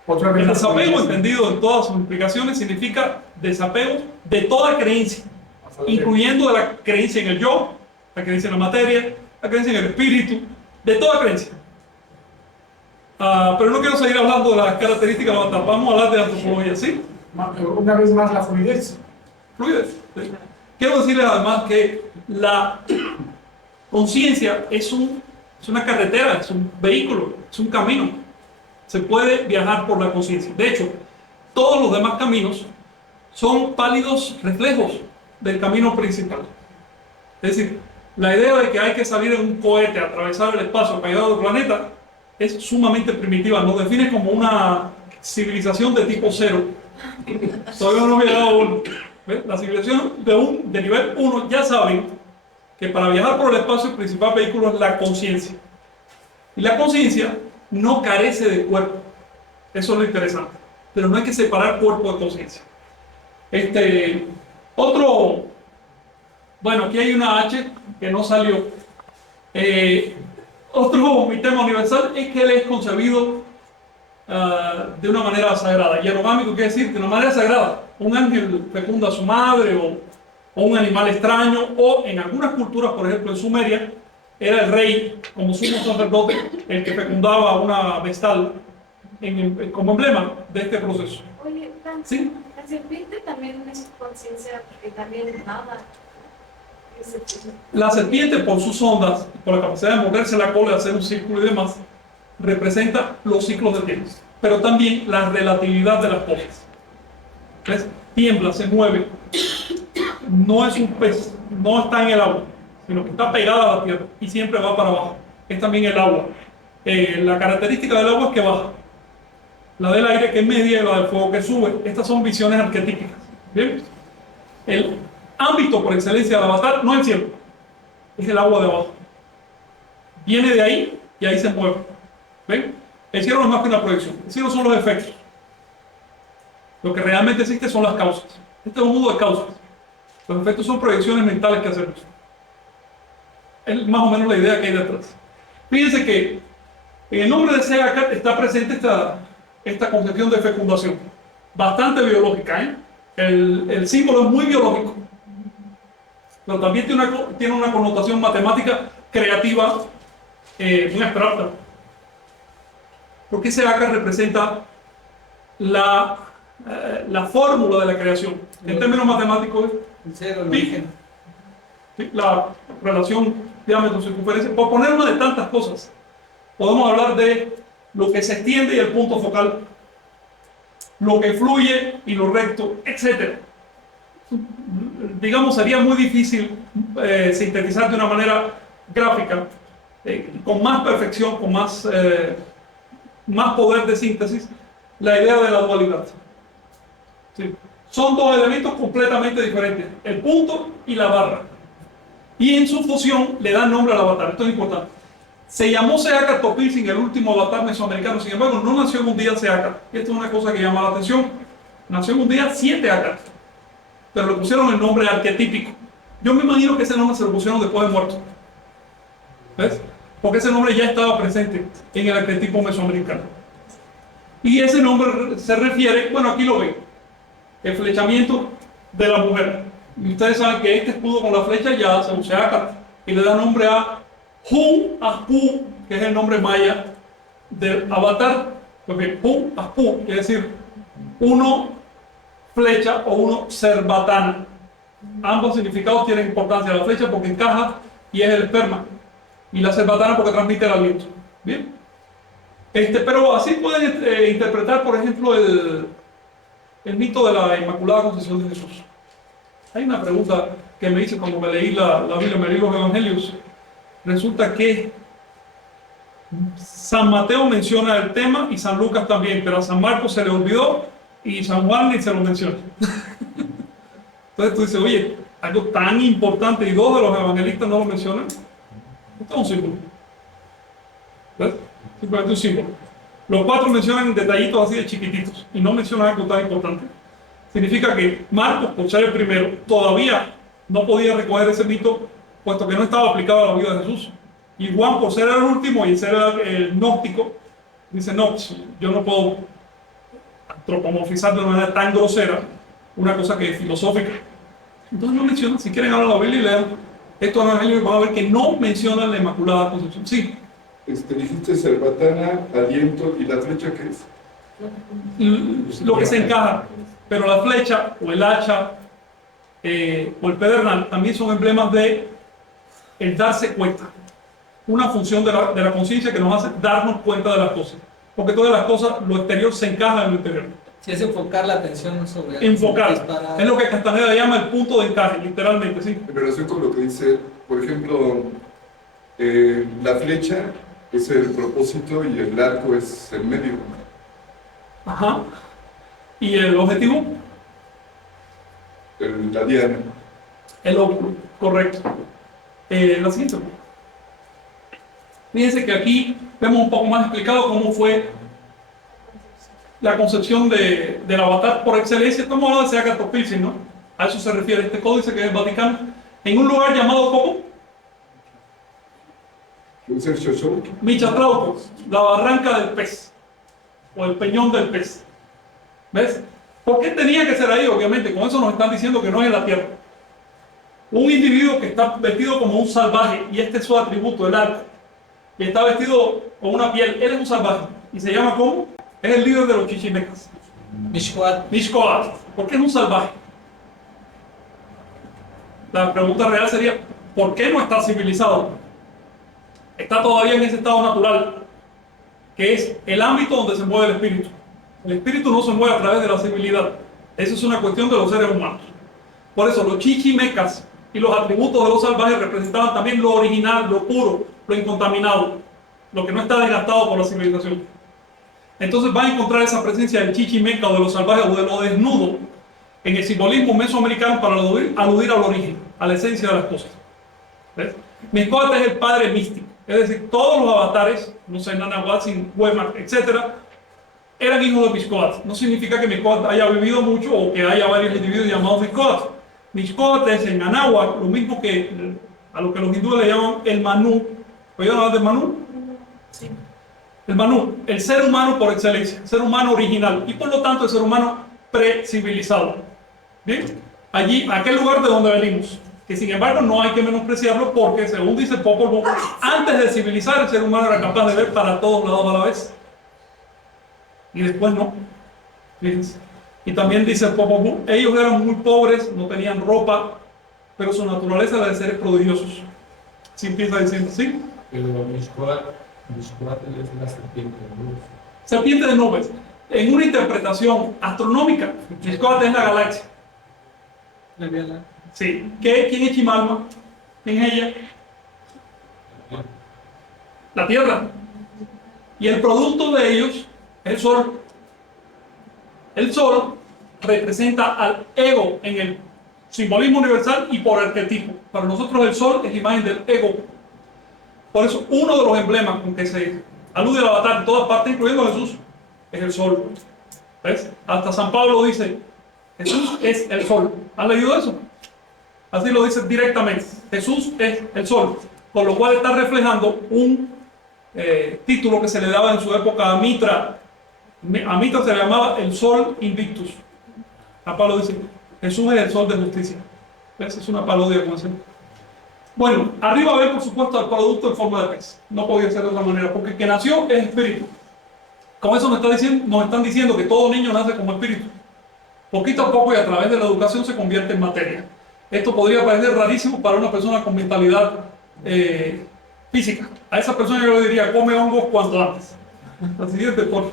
Otra vez El la desapego, conciencia. entendido en todas sus implicaciones, significa desapego de toda creencia, incluyendo de la creencia en el yo, la creencia en la materia, la creencia en el espíritu, de toda creencia. Pero no quiero seguir hablando de las características de la avatar, vamos a hablar de antropología, ¿sí? Una vez más la fluidez. Fluidez. ¿Sí? Quiero decirles además que la conciencia es una carretera, es un vehículo, es un camino. Se puede viajar por la conciencia. De hecho, todos los demás caminos son pálidos reflejos del camino principal. Es decir, la idea de que hay que salir en un cohete, atravesar el espacio para llegar a otro planeta, es sumamente primitiva. Nos define como una civilización de tipo cero. Todavía no hemos llegado a uno. ¿Ves? La civilización de nivel 1 ya saben que para viajar por el espacio el principal vehículo es la conciencia. Y la conciencia no carece de cuerpo. Eso es lo interesante. Pero no hay que separar cuerpo de conciencia. Bueno, aquí hay una H que no salió. Mi tema universal es que él es concebido de una manera sagrada. Hierogámico quiere decir de una manera sagrada. Un ángel fecunda a su madre o o un animal extraño, o en algunas culturas, por ejemplo en Sumeria, era el rey como sumo sacerdote el que fecundaba a una vestal como emblema de este proceso. Oye, ¿Sí? la serpiente también es conciencia porque también nada. La serpiente, por sus ondas, por la capacidad de moverse la cola, de hacer un círculo y demás, representa los ciclos del tiempo, pero también la relatividad de las cosas. ¿Ves? Tiembla, se mueve. No es un pez, no está en el agua, sino que está pegada a la tierra y siempre va para abajo. Es también el agua. La característica del agua es que baja. La del aire que es media y la del fuego que sube. Estas son visiones arquetípicas. ¿Bien? El ámbito por excelencia del avatar no es el cielo, es el agua de abajo. Viene de ahí y ahí se mueve. ¿Ven? El cielo no es más que una proyección. El cielo son los efectos. Lo que realmente existe son las causas. Este es un mundo de causas. Los efectos son proyecciones mentales que hacemos. Es más o menos la idea que hay detrás. Fíjense que en el nombre de Seacat está presente esta concepción de fecundación. Bastante biológica, ¿eh? El símbolo es muy biológico. Pero también tiene una connotación matemática creativa muy abstracta. Porque Seacat representa la fórmula de la creación. En términos matemáticos El cero, el pi, origen. ¿sí? La relación diámetro-circunferencia. Por poner una de tantas cosas, podemos hablar de lo que se extiende y el punto focal, lo que fluye y lo recto, etc. Digamos, sería muy difícil sintetizar de una manera gráfica, con más perfección, con más poder de síntesis, la idea de la dualidad. ¿Sí? Son dos elementos completamente diferentes, el punto y la barra. Y en su fusión le dan nombre al avatar. Esto es importante. Se llamó Seacat Topilzin, el último avatar mesoamericano. Sin embargo, no nació en un día Seacat. Esto es una cosa que llama la atención. Nació en un día 7 Acat, pero le pusieron el nombre arquetípico. Yo me imagino que ese nombre se lo pusieron después de muerto. ¿Ves? Porque ese nombre ya estaba presente en el arquetipo mesoamericano. Y ese nombre se refiere, bueno, aquí lo ven, el flechamiento de la mujer. Y ustedes saben que este escudo con la flecha ya se usa Acat y le da nombre a Hun Aspu, que es el nombre maya del avatar. Porque Hun Aspu quiere decir uno flecha o uno cerbatana. Ambos significados tienen importancia. La flecha porque encaja y es el esperma, y la cerbatana porque transmite el aliento. Bien. Pero así pueden interpretar, por ejemplo, el mito de la Inmaculada Concepción de Jesús. Hay una pregunta que me hice cuando me leí la Biblia, me leí los Evangelios. Resulta que San Mateo menciona el tema y San Lucas también, pero a San Marcos se le olvidó y San Juan ni se lo menciona. Entonces tú dices, oye, algo tan importante y dos de los evangelistas no lo mencionan. Esto es un símbolo. ¿Ves? Simplemente un símbolo. Los cuatro mencionan detallitos así de chiquititos y no mencionan algo tan importante. Significa que Marcos, por ser el primero, todavía no podía recoger ese mito, puesto que no estaba aplicado a la vida de Jesús. Y Juan, por ser el último y ser el gnóstico, dice, no, yo no puedo antropomorfizar de una manera tan grosera una cosa que es filosófica. Entonces no mencionan, si quieren hablar la Biblia y lean estos evangelios, van a ver que no mencionan la Inmaculada Concepción. Sí. Dijiste cerbatana, aliento, ¿y la flecha qué es? Lo que se encaja, pero la flecha o el hacha o el pedernal también son emblemas de el darse cuenta, una función de la conciencia que nos hace darnos cuenta de las cosas, porque todas las cosas, lo exterior se encaja en lo interior. Si es enfocar la atención sobre enfocar, es lo que Castaneda llama el punto de encaje, literalmente, sí. En relación con lo que dice, por ejemplo, la flecha es el propósito y el arco es el medio. Ajá. ¿Y el objetivo? La diana. El óvulo, correcto. La siguiente. Fíjense que aquí vemos un poco más explicado cómo fue la concepción del avatar por excelencia. Estamos hablando de Seacat Topilzin, ¿no? A eso se refiere este códice que es el Vaticano. En un lugar llamado ¿cómo? Michatlauco, la barranca del pez, o el peñón del pez. ¿Ves? ¿Por qué tenía que ser ahí? Obviamente, con eso nos están diciendo que no es en la tierra. Un individuo que está vestido como un salvaje, y este es su atributo, el arco, y está vestido con una piel, él es un salvaje, y se llama ¿cómo? Es el líder de los chichimecas. Mixcoatl. ¿Por qué es un salvaje? La pregunta real sería, ¿por qué no está civilizado? Está todavía en ese estado natural, que es el ámbito donde se mueve el espíritu. El espíritu no se mueve a través de la civilidad. Eso es una cuestión de los seres humanos. Por eso los chichimecas y los atributos de los salvajes representaban también lo original, lo puro, lo incontaminado, lo que no está desgastado por la civilización. Entonces va a encontrar esa presencia del chichimeca o de los salvajes o de lo desnudo en el simbolismo mesoamericano para aludir al origen, a la esencia de las cosas. ¿Ves? Mixcoatl es el padre místico, es decir, todos los avatares, no sé, Nanahuatzin, Huemac, etc., eran hijos de Mixcoatl. No significa que Mixcoatl haya vivido mucho o que haya varios individuos llamados Mixcoatl. Mixcoatl es en Anáhuac, lo mismo que a lo que los hindúes le llaman el Manú. ¿Oyeron hablar del Manú? Sí. El Manú, el ser humano por excelencia, el ser humano original y por lo tanto el ser humano precivilizado. ¿Bien? Allí, aquel lugar de donde venimos, que sin embargo no hay que menospreciarlo porque según dice Popol Vuh, antes de civilizar el ser humano era capaz de ver para todos lados a la vez y después no. Fíjense. Y también dice Popol Vuh, ellos eran muy pobres, no tenían ropa, pero su naturaleza era de seres prodigiosos. Así empieza diciendo, ¿sí? Pero Mixcoatl es la serpiente de nubes. Serpiente de nubes. En una interpretación astronómica, Mixcoatl es la galaxia. Sí. ¿Quién es Chimalma? ¿Quién es ella? La Tierra. Y el producto de ellos es el Sol. El Sol representa al ego en el simbolismo universal y por arquetipo. Para nosotros el Sol es la imagen del ego. Por eso uno de los emblemas con que se alude al avatar en todas partes, incluyendo a Jesús, es el Sol. ¿Ves? Hasta San Pablo dice, Jesús es el Sol. ¿Has leído eso? Así lo dice directamente. Jesús es el Sol. Con lo cual está reflejando un título que se le daba en su época a Mitra. A Mitra se le llamaba el Sol Invictus. A Pablo dice, Jesús es el Sol de justicia. ¿Ves? Es una parodia como ese. Bueno, arriba ve por supuesto al producto en forma de pez. No podía ser de otra manera, porque el que nació es espíritu. Con eso nos están diciendo que todo niño nace como espíritu. Poquito a poco y a través de la educación se convierte en materia. Esto podría parecer rarísimo para una persona con mentalidad física. A esa persona yo le diría, come hongos cuanto antes. La siguiente, por favor.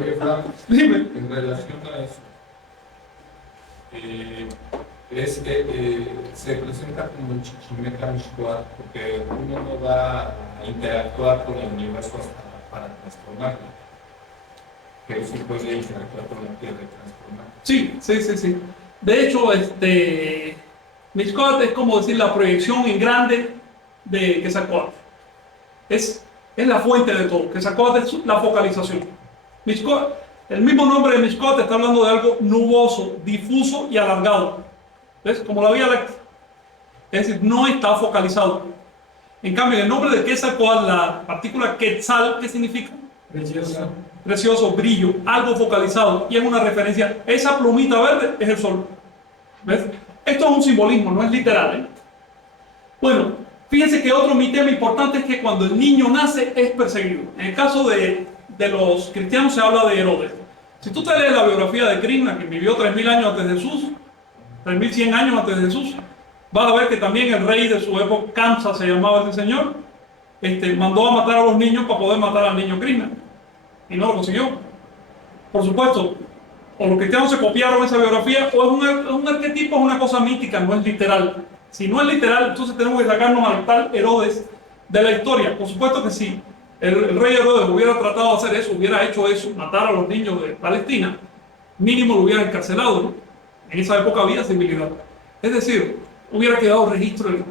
Oye, Frank, Dime. en relación a eso, se presenta como el chichimeca Mixcoatl porque uno no va a interactuar con el universo hasta para transformarlo. Que sí puede interactuar con la Tierra y transformarlo. Sí. De hecho, Mixcoatl es como decir la proyección en grande de Quetzalcóatl. Es la fuente de todo. Quetzalcóatl es la focalización. Mixcoatl, el mismo nombre de Mixcoatl está hablando de algo nuboso, difuso y alargado. ¿Ves? Como la Vía Láctea. Es decir, no está focalizado. En cambio, el nombre de Quetzalcóatl, la partícula Quetzal, ¿qué significa? Precioso. Precioso, brillo, algo focalizado. Y es una referencia. Esa plumita verde es el sol. ¿Ves? Esto es un simbolismo, no es literal, ¿eh? Bueno, fíjense que otro tema importante es que cuando el niño nace es perseguido. En el caso de los cristianos se habla de Herodes. Si tú te lees la biografía de Krishna, que vivió 3000 años antes de Jesús, 3100 años antes de Jesús, vas a ver que también el rey de su época, Kamsa se llamaba ese señor, mandó a matar a los niños para poder matar al niño Krishna. Y no lo consiguió. Por supuesto, o los cristianos se copiaron esa biografía, o es un arquetipo, es una cosa mítica, no es literal. Si no es literal, entonces tenemos que sacarnos al tal Herodes de la historia. Por supuesto que si el rey Herodes hubiera tratado de hacer eso, hubiera hecho eso, matar a los niños de Palestina, mínimo lo hubiera encarcelado, ¿no? En esa época había civilidad. Es decir, hubiera quedado registro en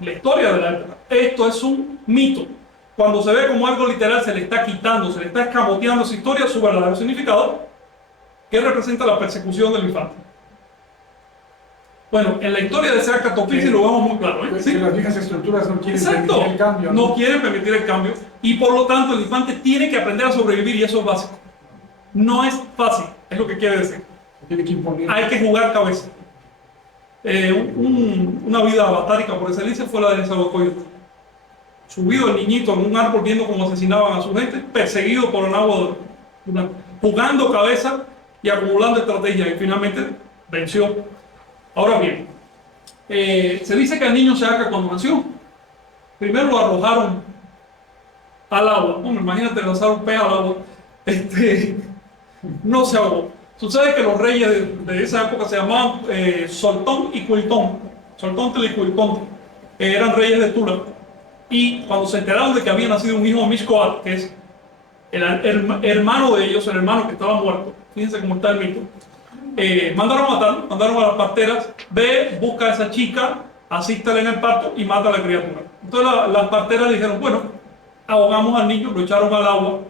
la historia de la época. Esto es un mito. Cuando se ve como algo literal, se le está quitando, se le está escamoteando esa historia, su verdadero significado, que representa la persecución del infante. Bueno, en la historia de Seac Catopixi lo vemos muy claro, ¿eh? Pues ¿Sí? que las viejas estructuras no quieren Exacto. permitir el cambio. No quieren permitir el cambio y por lo tanto el infante tiene que aprender a sobrevivir y eso es básico. No es fácil, es lo que quiere decir. Tiene que imponer. Hay que jugar cabeza. una vida avatárica por excelencia fue la de Nezahualcóyotl. Subido el niñito en un árbol viendo cómo asesinaban a su gente, perseguido por el agua, jugando cabeza y acumulando estrategias, y finalmente venció. Ahora bien, se dice que el niño se saca cuando nació. Primero lo arrojaron al agua. Bueno, imagínate lanzar un pez al agua. No se ahogó. Sucede que los reyes de esa época se llamaban Soltón y Cuiltón. Soltóntli y Cuiltón. Eran reyes de Tula. Y cuando se enteraron de que había nacido un hijo de Mixcoac, que es el hermano de ellos, el hermano que estaba muerto, fíjense cómo está el mito, mandaron a matar, mandaron a las parteras, ve, busca a esa chica, asístale en el parto y mata a la criatura. Entonces las parteras dijeron, bueno, ahogamos al niño, lo echaron al agua.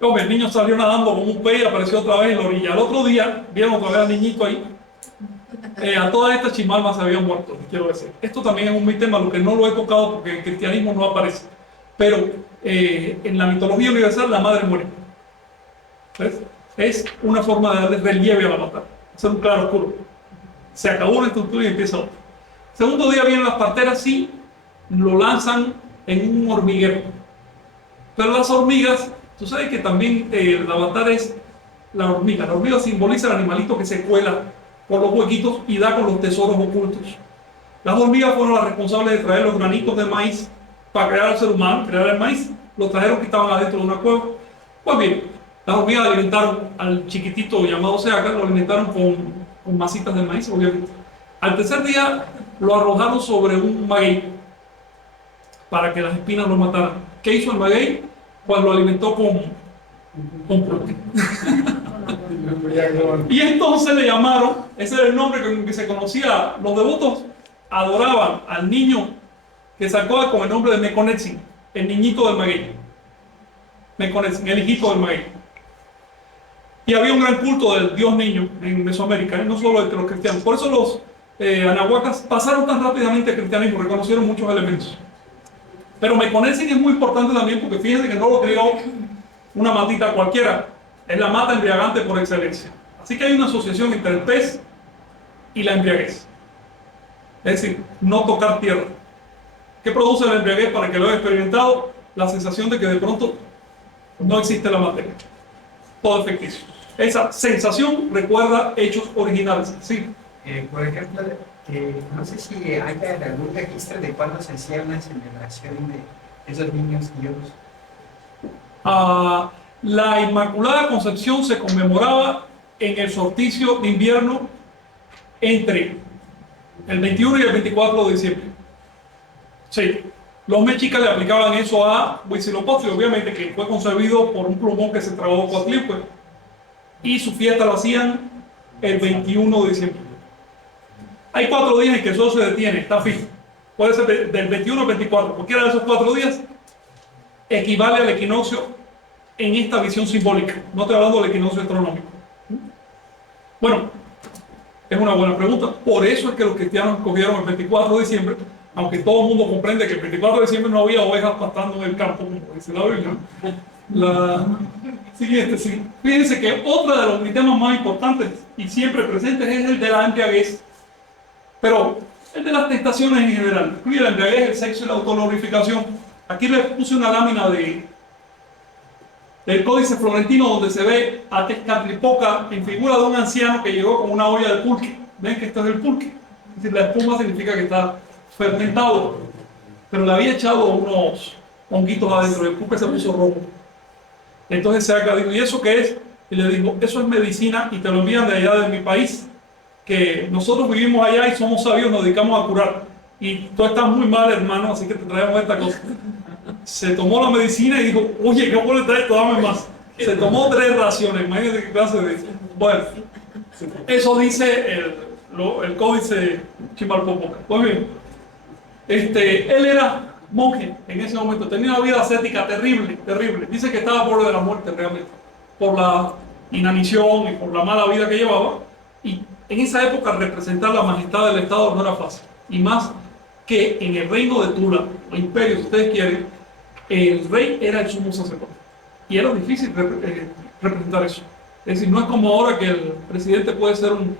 Hombre, el niño salió nadando como un pez y apareció otra vez en la orilla. Al otro día, vieron otra vez al niñito ahí. A todas estas chimalmas se habían muerto, quiero decir. Esto también es un tema, lo que no lo he tocado porque en el cristianismo no aparece. Pero en la mitología universal la madre muere. ¿Ves? Es una forma de darle relieve a la batalla. Hacer un claro oscuro. Se acabó una estructura y empieza otra. Segundo día vienen las parteras y lo lanzan en un hormiguero. Pero las hormigas, tú sabes que también el avatar es la hormiga. La hormiga simboliza el animalito que se cuela por los huequitos y da con los tesoros ocultos. Las hormigas fueron las responsables de traer los granitos de maíz para crear al ser humano, crear el maíz. Los trajeron que estaban adentro de una cueva. Pues bien, las hormigas alimentaron al chiquitito llamado Seaca, lo alimentaron con masitas de maíz, obviamente. Al tercer día lo arrojaron sobre un maguey para que las espinas lo mataran. ¿Qué hizo el maguey? Pues lo alimentó con pulque. Y entonces le llamaron, ese era el nombre con que se conocía, los devotos adoraban al niño que sacó con el nombre de Meconetzin, el niñito del maguey. Meconetzin, el hijito del maguey. Y había un gran culto del dios niño en Mesoamérica, no solo entre los cristianos. Por eso los anahuacas pasaron tan rápidamente al cristianismo, reconocieron muchos elementos. Pero Meconetzin es muy importante también porque fíjense que no lo crió una matita cualquiera, es la mata embriagante por excelencia. Así que hay una asociación entre el pez y la embriaguez. Es decir, no tocar tierra. ¿Qué produce la embriaguez para que lo haya experimentado? La sensación de que de pronto no existe la materia. Todo es ficticio. Esa sensación recuerda hechos originales. Sí. Por ejemplo, no sé si hay algún registro de cuándo se hacía una celebración de esos niños Dios. La Inmaculada Concepción se conmemoraba en el solsticio de invierno entre el 21 y el 24 de diciembre. Sí, los mexicas le aplicaban eso a Huitzilopochtli, obviamente, que fue concebido por un plumón que se tragó Coatlicue, y su fiesta la hacían el 21 de diciembre. Hay 4 días en que eso se detiene, está fijo. Puede ser del 21 al 24, cualquiera de esos 4 días equivale al equinoccio en esta visión simbólica. No estoy hablando del equinoccio astronómico. Bueno, es una buena pregunta. Por eso es que los cristianos escogieron el 24 de diciembre, aunque todo el mundo comprende que el 24 de diciembre no había ovejas pastando en el campo, como dice la Biblia. La siguiente, sí. Fíjense que otro de los temas más importantes y siempre presentes es el de la embriaguez. Pero el de las tentaciones en general, incluye la embriaguez, el sexo y la autoglorificación. Aquí les puse una lámina del Códice Florentino donde se ve a Tezcatlipoca en figura de un anciano que llegó con una olla de pulque. ¿Ven que esto es el pulque? Es decir, la espuma significa que está fermentado, pero le había echado unos honguitos adentro y el pulque se puso rojo. Entonces Seaca dijo, ¿y eso qué es? Y le dijo, eso es medicina y te lo envían de allá de mi país, que nosotros vivimos allá y somos sabios, nos dedicamos a curar. Y tú estás muy mal, hermano, así que te traemos esta cosa. Se tomó la medicina y dijo, oye, ¿qué puedo traer esto? Dame más. Se tomó 3 raciones, imagínate qué clase de... Bueno, eso dice el Códice Chimalpopoca. Pues bien, él era monje en ese momento, tenía una vida ascética terrible, terrible. Dice que estaba al borde de la muerte realmente, por la inanición y por la mala vida que llevaba. Y en esa época representar la majestad del Estado no era fácil. Y más que en el reino de Tula, o imperio, si ustedes quieren, el rey era el sumo sacerdote. Y era difícil representar eso. Es decir, no es como ahora que el presidente puede ser un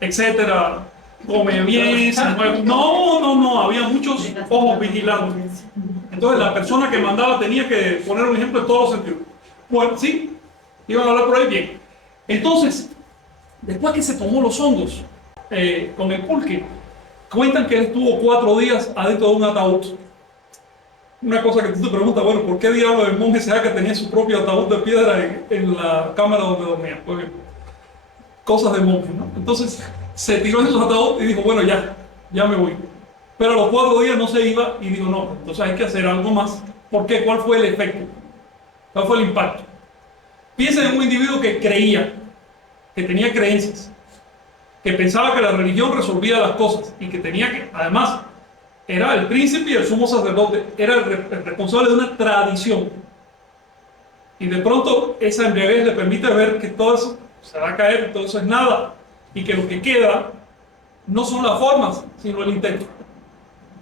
etcétera, come bien, se mueve. No, había muchos ojos vigilando. Entonces la persona que mandaba tenía que poner un ejemplo en todos los sentidos. Bueno, sí, iban a hablar por ahí bien. Entonces, después que se tomó los hongos con el pulque, cuentan que él estuvo 4 días adentro de un ataúd. Una cosa que tú te preguntas, bueno, ¿por qué diablos el monje que tenía su propio ataúd de piedra en la cámara donde dormía? Pues, cosas de monje, ¿no? Entonces se tiró en su ataúd y dijo, bueno, ya me voy. Pero a los 4 días no se iba y dijo, no, entonces hay que hacer algo más. ¿Por qué? ¿Cuál fue el efecto? ¿Cuál fue el impacto? Piensa en un individuo que creía, que tenía creencias, que pensaba que la religión resolvía las cosas y que tenía que, además, era el príncipe y el sumo sacerdote, era el responsable de una tradición. Y de pronto esa embriaguez le permite ver que todo eso se va a caer, todo eso es nada, y que lo que queda no son las formas, sino el intento.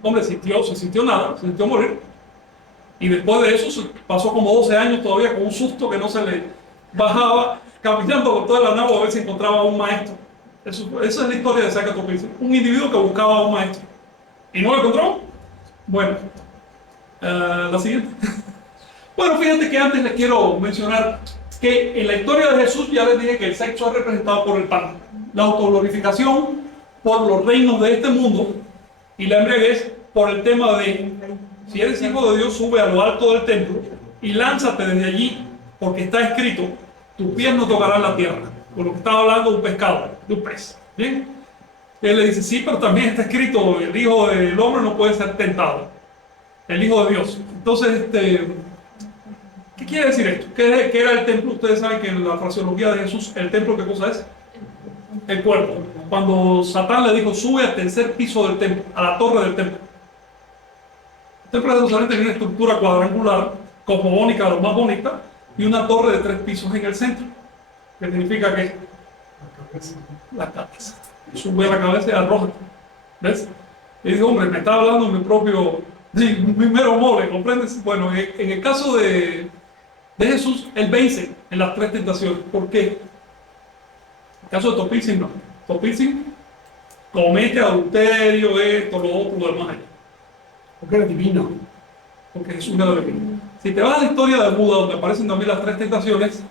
Hombre, se sintió nada, se sintió morir. Y después de eso pasó como 12 años todavía con un susto que no se le bajaba, caminando por toda la nave a ver si encontraba a un maestro. Esa es la historia de Sacatopilce. Un individuo que buscaba a un maestro. ¿Y no lo encontró? Bueno, la siguiente. Bueno, fíjate que antes les quiero mencionar que en la historia de Jesús ya les dije que el sexo es representado por el pan, la autoglorificación por los reinos de este mundo y la embriaguez por el tema de si eres hijo de Dios, sube a lo alto del templo y lánzate desde allí, porque está escrito, tus pies no tocarán la tierra. Por lo que estaba hablando de un pescado, de un pez. ¿Bien? Él le dice, sí, pero también está escrito, el hijo del hombre no puede ser tentado. El hijo de Dios. Entonces, ¿qué quiere decir esto? ¿Qué era el templo? Ustedes saben que en la fraseología de Jesús, ¿el templo qué cosa es? El cuerpo. Cuando Satán le dijo, sube al tercer piso del templo, a la torre del templo. El templo de Jerusalén tenía una estructura cuadrangular, cosmogónica, lo más bonita, y una torre de 3 pisos en el centro. ¿Qué significa que? La cabeza. Sube a la cabeza y arroja. ¿Ves? Y dijo, hombre, me está hablando mi propio, mi mero mole, ¿comprendes? Bueno, en el caso de Jesús, él vence en las 3 tentaciones. ¿Por qué? En el caso de Topilzin, no. Topilzin comete adulterio, esto, lo otro, lo demás. Porque era divino. Porque Jesús era divino. Si te vas a la historia de Buda, donde aparecen también las 3 tentaciones,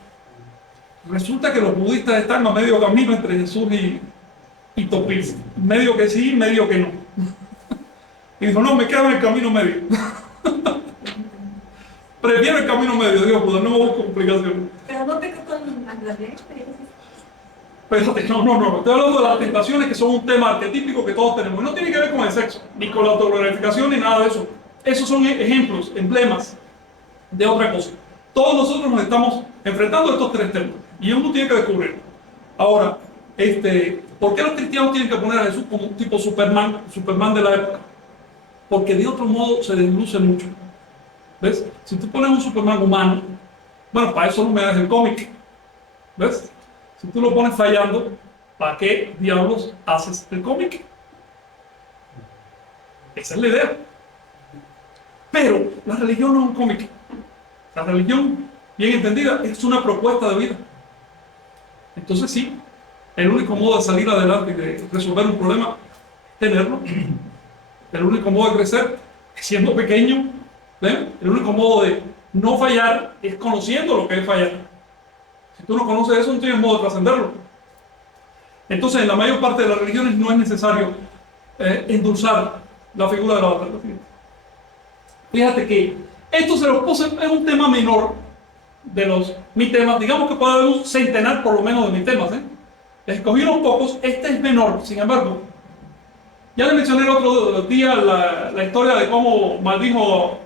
resulta que los budistas están a medio camino entre Jesús y Topilzin. Medio que sí, medio que no. Y dijo, no, me quedo en el camino medio. Prefiero el camino medio, digo, Buda, no me busco complicaciones. Pero no pecó con Bangladesh. Espérate, no. Estoy hablando de las tentaciones que son un tema arquetípico que todos tenemos. Y no tiene que ver con el sexo, ni con la autoglorificación, ni nada de eso. Esos son ejemplos, emblemas de otra cosa. Todos nosotros nos estamos enfrentando a estos 3 temas. Y uno tiene que descubrirlo. Ahora, ¿por qué los cristianos tienen que poner a Jesús como un tipo Superman de la época? Porque de otro modo se desluce mucho. ¿Ves? Si tú pones un Superman humano, bueno, para eso no me das el cómic. ¿Ves? Si tú lo pones fallando, ¿para qué diablos haces el cómic? Esa es la idea. Pero la religión no es un cómic. La religión, bien entendida, es una propuesta de vida. Entonces sí, el único modo de salir adelante y de resolver un problema es tenerlo. El único modo de crecer es siendo pequeño. ¿Ven? El único modo de no fallar es conociendo lo que es fallar. Si tú no conoces eso, no tienes modo de trascenderlo. Entonces, en la mayor parte de las religiones no es necesario endulzar la figura de la batalla. Fíjate que esto se los puse, es un tema menor de mis temas. Digamos que puede haber un centenar por lo menos de mis temas. Les escogí unos pocos, este es menor, sin embargo. Ya les mencioné el otro día la historia de cómo maldijo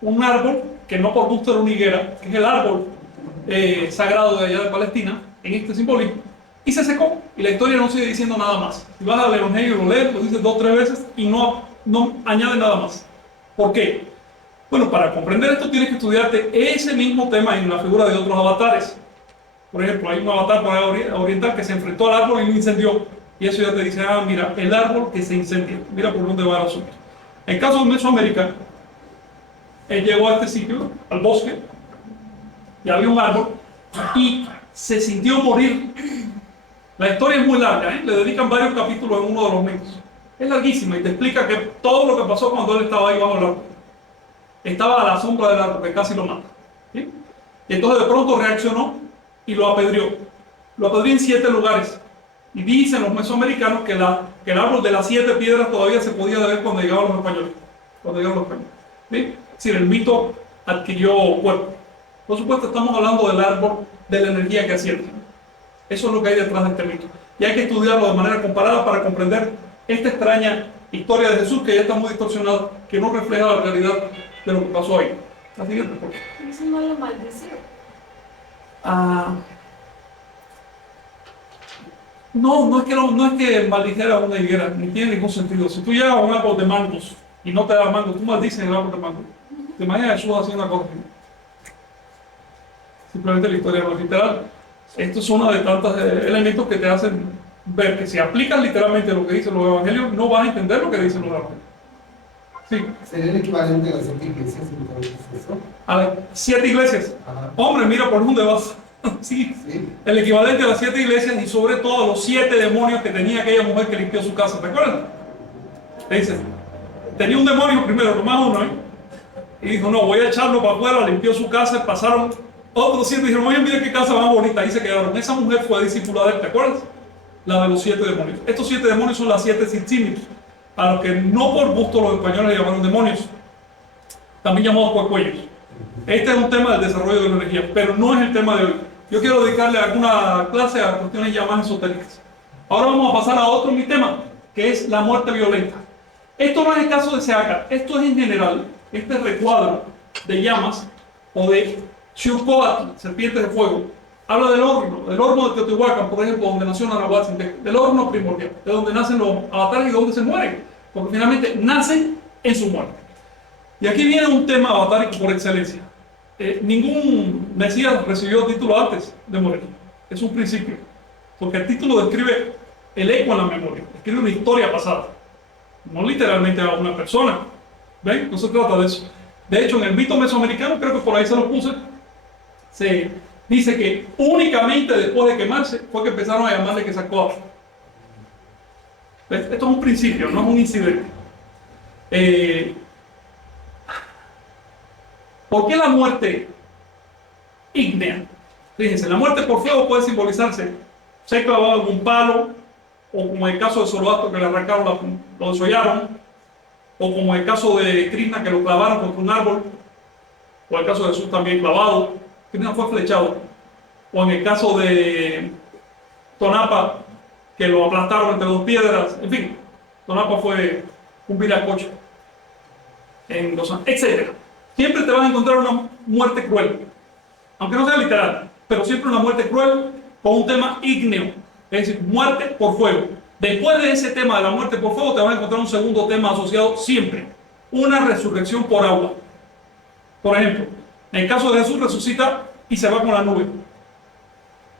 un árbol, que no por gusto era una higuera, que es el árbol sagrado de allá de Palestina, en este simbolismo, y se secó, y la historia no sigue diciendo nada más. Si vas al Evangelio y lo lees, lo dices 2 o 3 veces y no añade nada más. ¿Por qué? Bueno, para comprender esto tienes que estudiarte ese mismo tema en la figura de otros avatares. Por ejemplo, hay un avatar para oriental que se enfrentó al árbol y lo incendió. Y eso ya te dice, mira, el árbol que se incendia. Mira por dónde va el asunto. En el caso de Mesoamérica, él llegó a este sitio, al bosque, y había un árbol, y se sintió morir La historia es muy larga, ¿eh? Le dedican varios capítulos en uno de los mitos. Es larguísima y te explica que todo lo que pasó cuando él estaba ahí bajo el árbol. Estaba a la sombra del árbol, que casi lo mata. ¿Sí? Y entonces de pronto reaccionó y lo apedreó. Lo apedreó en 7 lugares. Y dicen los mesoamericanos que el árbol de las 7 piedras todavía se podía ver cuando llegaban los españoles. Cuando llegaron los españoles. ¿Sí? Es decir, el mito adquirió cuerpo. Por supuesto, estamos hablando del árbol de la energía que asciende. Eso es lo que hay detrás de este mito. Y hay que estudiarlo de manera comparada para comprender esta extraña historia de Jesús que ya está muy distorsionada, que no refleja la realidad de lo que pasó ahí. La siguiente, por favor. Eso no lo maldició. No es que maldijera una higuera, ni tiene ningún sentido. Si tú llegas a un árbol de mangos y no te da mango, tú maldices el árbol de mango. ¿Te imaginas a Jesús haciendo una cosa así? Simplemente la historia no es literal. Esto es uno de tantos elementos que te hacen ver que si aplicas literalmente lo que dicen los evangelios, no vas a entender lo que dicen los evangelios. Sí. ¿Sería el equivalente a las 7 iglesias entonces eso? A las 7 iglesias. Ajá. Hombre, mira por dónde vas. Sí. Sí. El equivalente a las 7 iglesias y sobre todo a los 7 demonios que tenía aquella mujer que limpió su casa. ¿Te acuerdas? Le dice, tenía un demonio primero, nomás uno, ¿eh? Y dijo, no, voy a echarlo para afuera, limpió su casa, pasaron otros 7 y dijeron, oye, mira qué casa más bonita, ahí se quedaron. Esa mujer fue discípula de él, ¿te acuerdas? La de los 7 demonios. Estos 7 demonios son las 7 Sitsimios, a los que no por gusto los españoles llamaron demonios, también llamados cuecuellos. Este es un tema del desarrollo de la energía, pero no es el tema de hoy. Yo quiero dedicarle alguna clase a cuestiones ya más esotéricas. Ahora vamos a pasar a otro mi tema, que es la muerte violenta. Esto no es el caso de Seaca, esto es en general, este recuadro de llamas o de Xiuhcoatl, serpientes de fuego, habla del horno de Teotihuacán, por ejemplo, donde nació Nanahuatzin, del horno primordial, de donde nacen los avatares y donde se mueren, porque finalmente nacen en su muerte. Y aquí viene un tema avatárico por excelencia. Ningún Mesías recibió título antes de morir, es un principio, porque el título describe el eco en la memoria, describe una historia pasada, no literalmente a una persona. ¿Ven? No se trata de eso. De hecho, en el mito mesoamericano, creo que por ahí se lo puse, se dice que únicamente después de quemarse fue que empezaron a llamarle Quetzalcóatl. Esto es un principio, no es un incidente. ¿Por qué la muerte ígnea? Fíjense, la muerte por fuego puede simbolizarse ser clavado en algún palo, o como en el caso de Zoroastro que le arrancaron, lo desollaron, o como el caso de Krishna que lo clavaron contra un árbol, o el caso de Jesús también clavado, Krishna fue flechado, o en el caso de Tonapa que lo aplastaron entre 2 piedras, en fin, Tonapa fue un viracocha en Los Ángeles, etc. Siempre te vas a encontrar una muerte cruel, aunque no sea literal, pero siempre una muerte cruel con un tema ígneo, es decir, muerte por fuego. Después de ese tema de la muerte por fuego, te vas a encontrar un segundo tema asociado siempre, una resurrección por agua. Por ejemplo, en el caso de Jesús resucita y se va con la nube.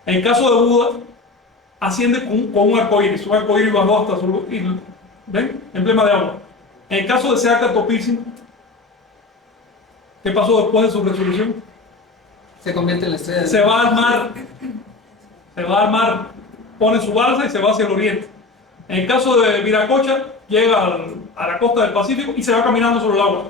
En el caso de Buda, asciende con un arcoíris bajó hasta su... ¿Ven? Emblema de agua. En el caso de Seaca Topilsin, ¿qué pasó después de su resurrección? Se convierte en la estrella. Se va al mar, pone su balsa y se va hacia el oriente. En el caso de Viracocha, llega a la costa del Pacífico y se va caminando sobre el agua.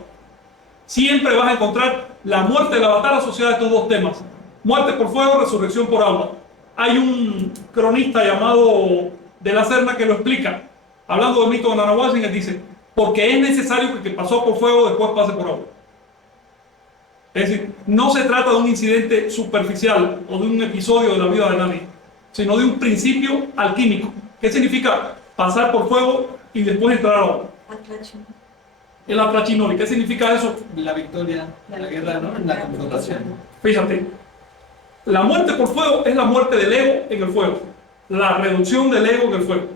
Siempre vas a encontrar la muerte del avatar asociada a estos dos temas. Muerte por fuego, resurrección por agua. Hay un cronista llamado De la Serna que lo explica. Hablando del mito de Nanahuatzin, él dice, porque es necesario que el que pasó por fuego después pase por agua. Es decir, no se trata de un incidente superficial o de un episodio de la vida de nadie, sino de un principio alquímico. ¿Qué significa pasar por fuego y después entrar al agua? El atrachinoli. ¿Qué significa eso? La victoria, la guerra, ¿no? En la confrontación. Fíjate, la muerte por fuego es la muerte del ego en el fuego, la reducción del ego en el fuego.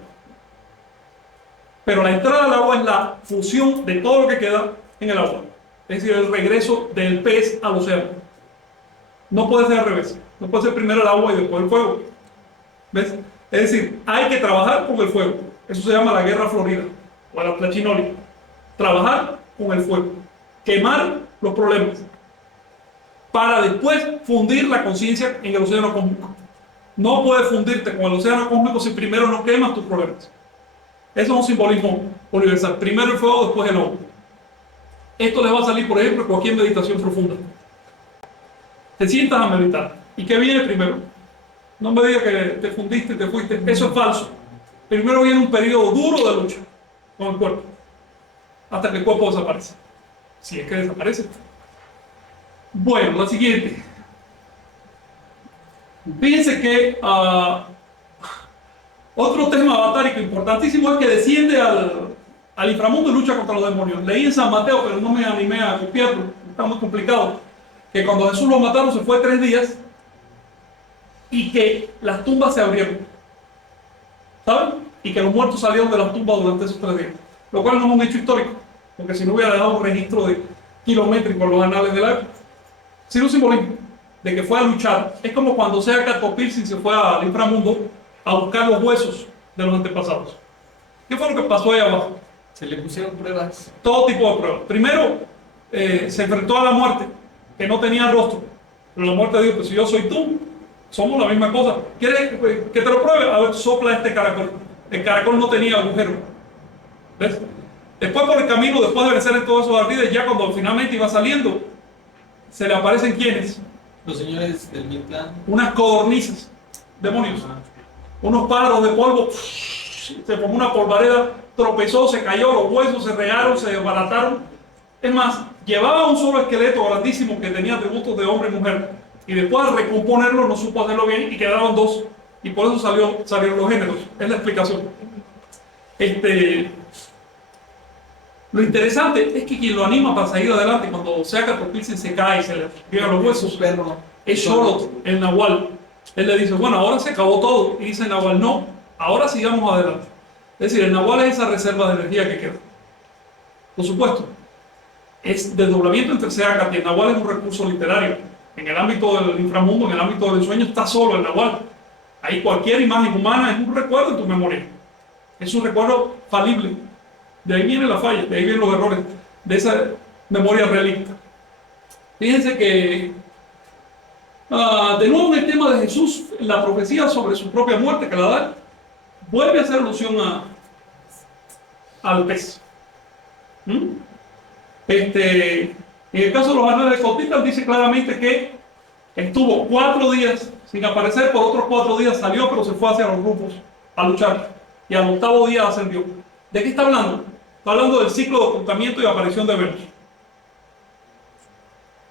Pero la entrada al agua es la fusión de todo lo que queda en el agua. Es decir, el regreso del pez al océano. No puede ser al revés. No puede ser primero el agua y después el fuego. ¿Ves? Es decir, hay que trabajar con el fuego. Eso se llama la guerra florida o la tlachinoli. Trabajar con el fuego. Quemar los problemas. Para después fundir la conciencia en el océano cósmico. No puedes fundirte con el océano cósmico si primero no quemas tus problemas. Eso es un simbolismo universal. Primero el fuego, después el agua. Esto les va a salir, por ejemplo, en cualquier meditación profunda. Te sientas a meditar. ¿Y qué viene primero? No me digas que te fundiste y te fuiste. Eso es falso. Primero viene un periodo duro de lucha con el cuerpo. Hasta que el cuerpo desaparece. Si es que desaparece. Bueno, la siguiente. Fíjense que otro tema avatárico importantísimo es que desciende al inframundo y lucha contra los demonios. Leí en San Mateo, pero no me animé a copiarlo, está muy complicado, que cuando Jesús lo mataron se fue 3 días y que las tumbas se abrieron, ¿saben? Y que los muertos salieron de las tumbas durante esos 3 días, lo cual no es un hecho histórico, porque si no hubiera dejado un registro de kilométrico en los anales de la época, sino un simbolismo de que fue a luchar. Es como cuando Seacat Popilsin se fue al inframundo a buscar los huesos de los antepasados. ¿Qué fue lo que pasó ahí abajo? Se le pusieron pruebas. Todo tipo de pruebas. Primero, se enfrentó a la muerte, que no tenía rostro. Pero la muerte dijo, pues si yo soy tú, somos la misma cosa. ¿Quieres que te lo pruebe? A ver, sopla este caracol. El caracol no tenía agujero. ¿Ves? Después por el camino, después de vencer en todos esos ardides, ya cuando finalmente iba saliendo, se le aparecen ¿quiénes? Los señores del Mictlán. Unas codornices, demonios. Unos pájaros de polvo, se formó una polvareda, tropezó, se cayó, los huesos se regaron, se desbarataron. Es más, llevaba un solo esqueleto grandísimo que tenía atributos de hombre y mujer. Y después de recomponerlo no supo hacerlo bien y quedaron 2. Y por eso salieron los géneros. Es la explicación. Lo interesante es que quien lo anima para seguir adelante, cuando Seacat Popilsin se cae y se le llegan los huesos, es Xolotl, el Nahual. Él le dice, bueno, ahora se acabó todo. Y dice el Nahual, no, ahora sigamos adelante. Es decir, el Nahual es esa reserva de energía que queda. Por supuesto, es desdoblamiento entre Seacat y el Nahual es un recurso literario. En el ámbito del inframundo, en el ámbito del sueño, está solo el Nahual. Ahí cualquier imagen humana es un recuerdo en tu memoria. Es un recuerdo falible. De ahí viene la falla, de ahí vienen los errores de esa memoria realista. Fíjense que de nuevo en el tema de Jesús, la profecía sobre su propia muerte que la da, vuelve a hacer alusión al pez. En el caso de los anales de Cotitlán dice claramente que estuvo 4 días sin aparecer, por otros 4 días salió, pero se fue hacia los grupos a luchar. Y al 8º día ascendió. ¿De qué está hablando? Está hablando del ciclo de ocultamiento y aparición de Venus.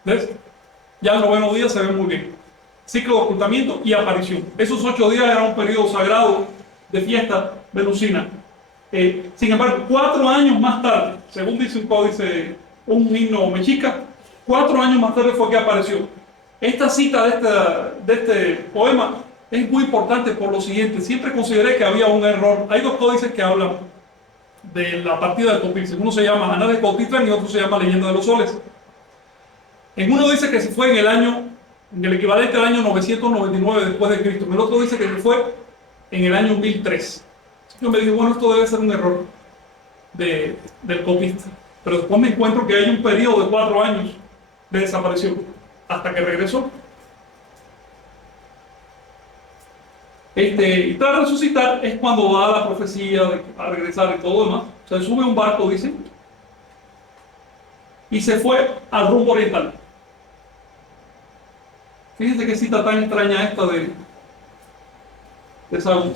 ¿Ves? Ya el 9º día se ve muy bien. Ciclo de ocultamiento y aparición. Esos 8 días eran un periodo sagrado de fiesta venusina. Sin embargo, 4 años más tarde, según dice un códice, un himno mexica, 4 años más tarde fue que apareció. Esta cita de este poema es muy importante por lo siguiente. Siempre consideré que había un error. Hay 2 códices que hablan de la partida de Popilsin. Uno se llama Anales de Cotitlán y otro se llama Leyenda de los Soles. En uno dice que se fue en el equivalente al año 999 después de Cristo. En el otro dice que se fue en el año 1003. Yo me digo, bueno, esto debe ser un error del copista. Pero después me encuentro que hay un periodo de 4 años de desaparición hasta que regresó. Y tras resucitar es cuando da la profecía de que va a regresar y todo lo demás. Se sube a un barco, dicen, y se fue al rumbo oriental. Fíjense qué cita tan extraña esta de Saúl.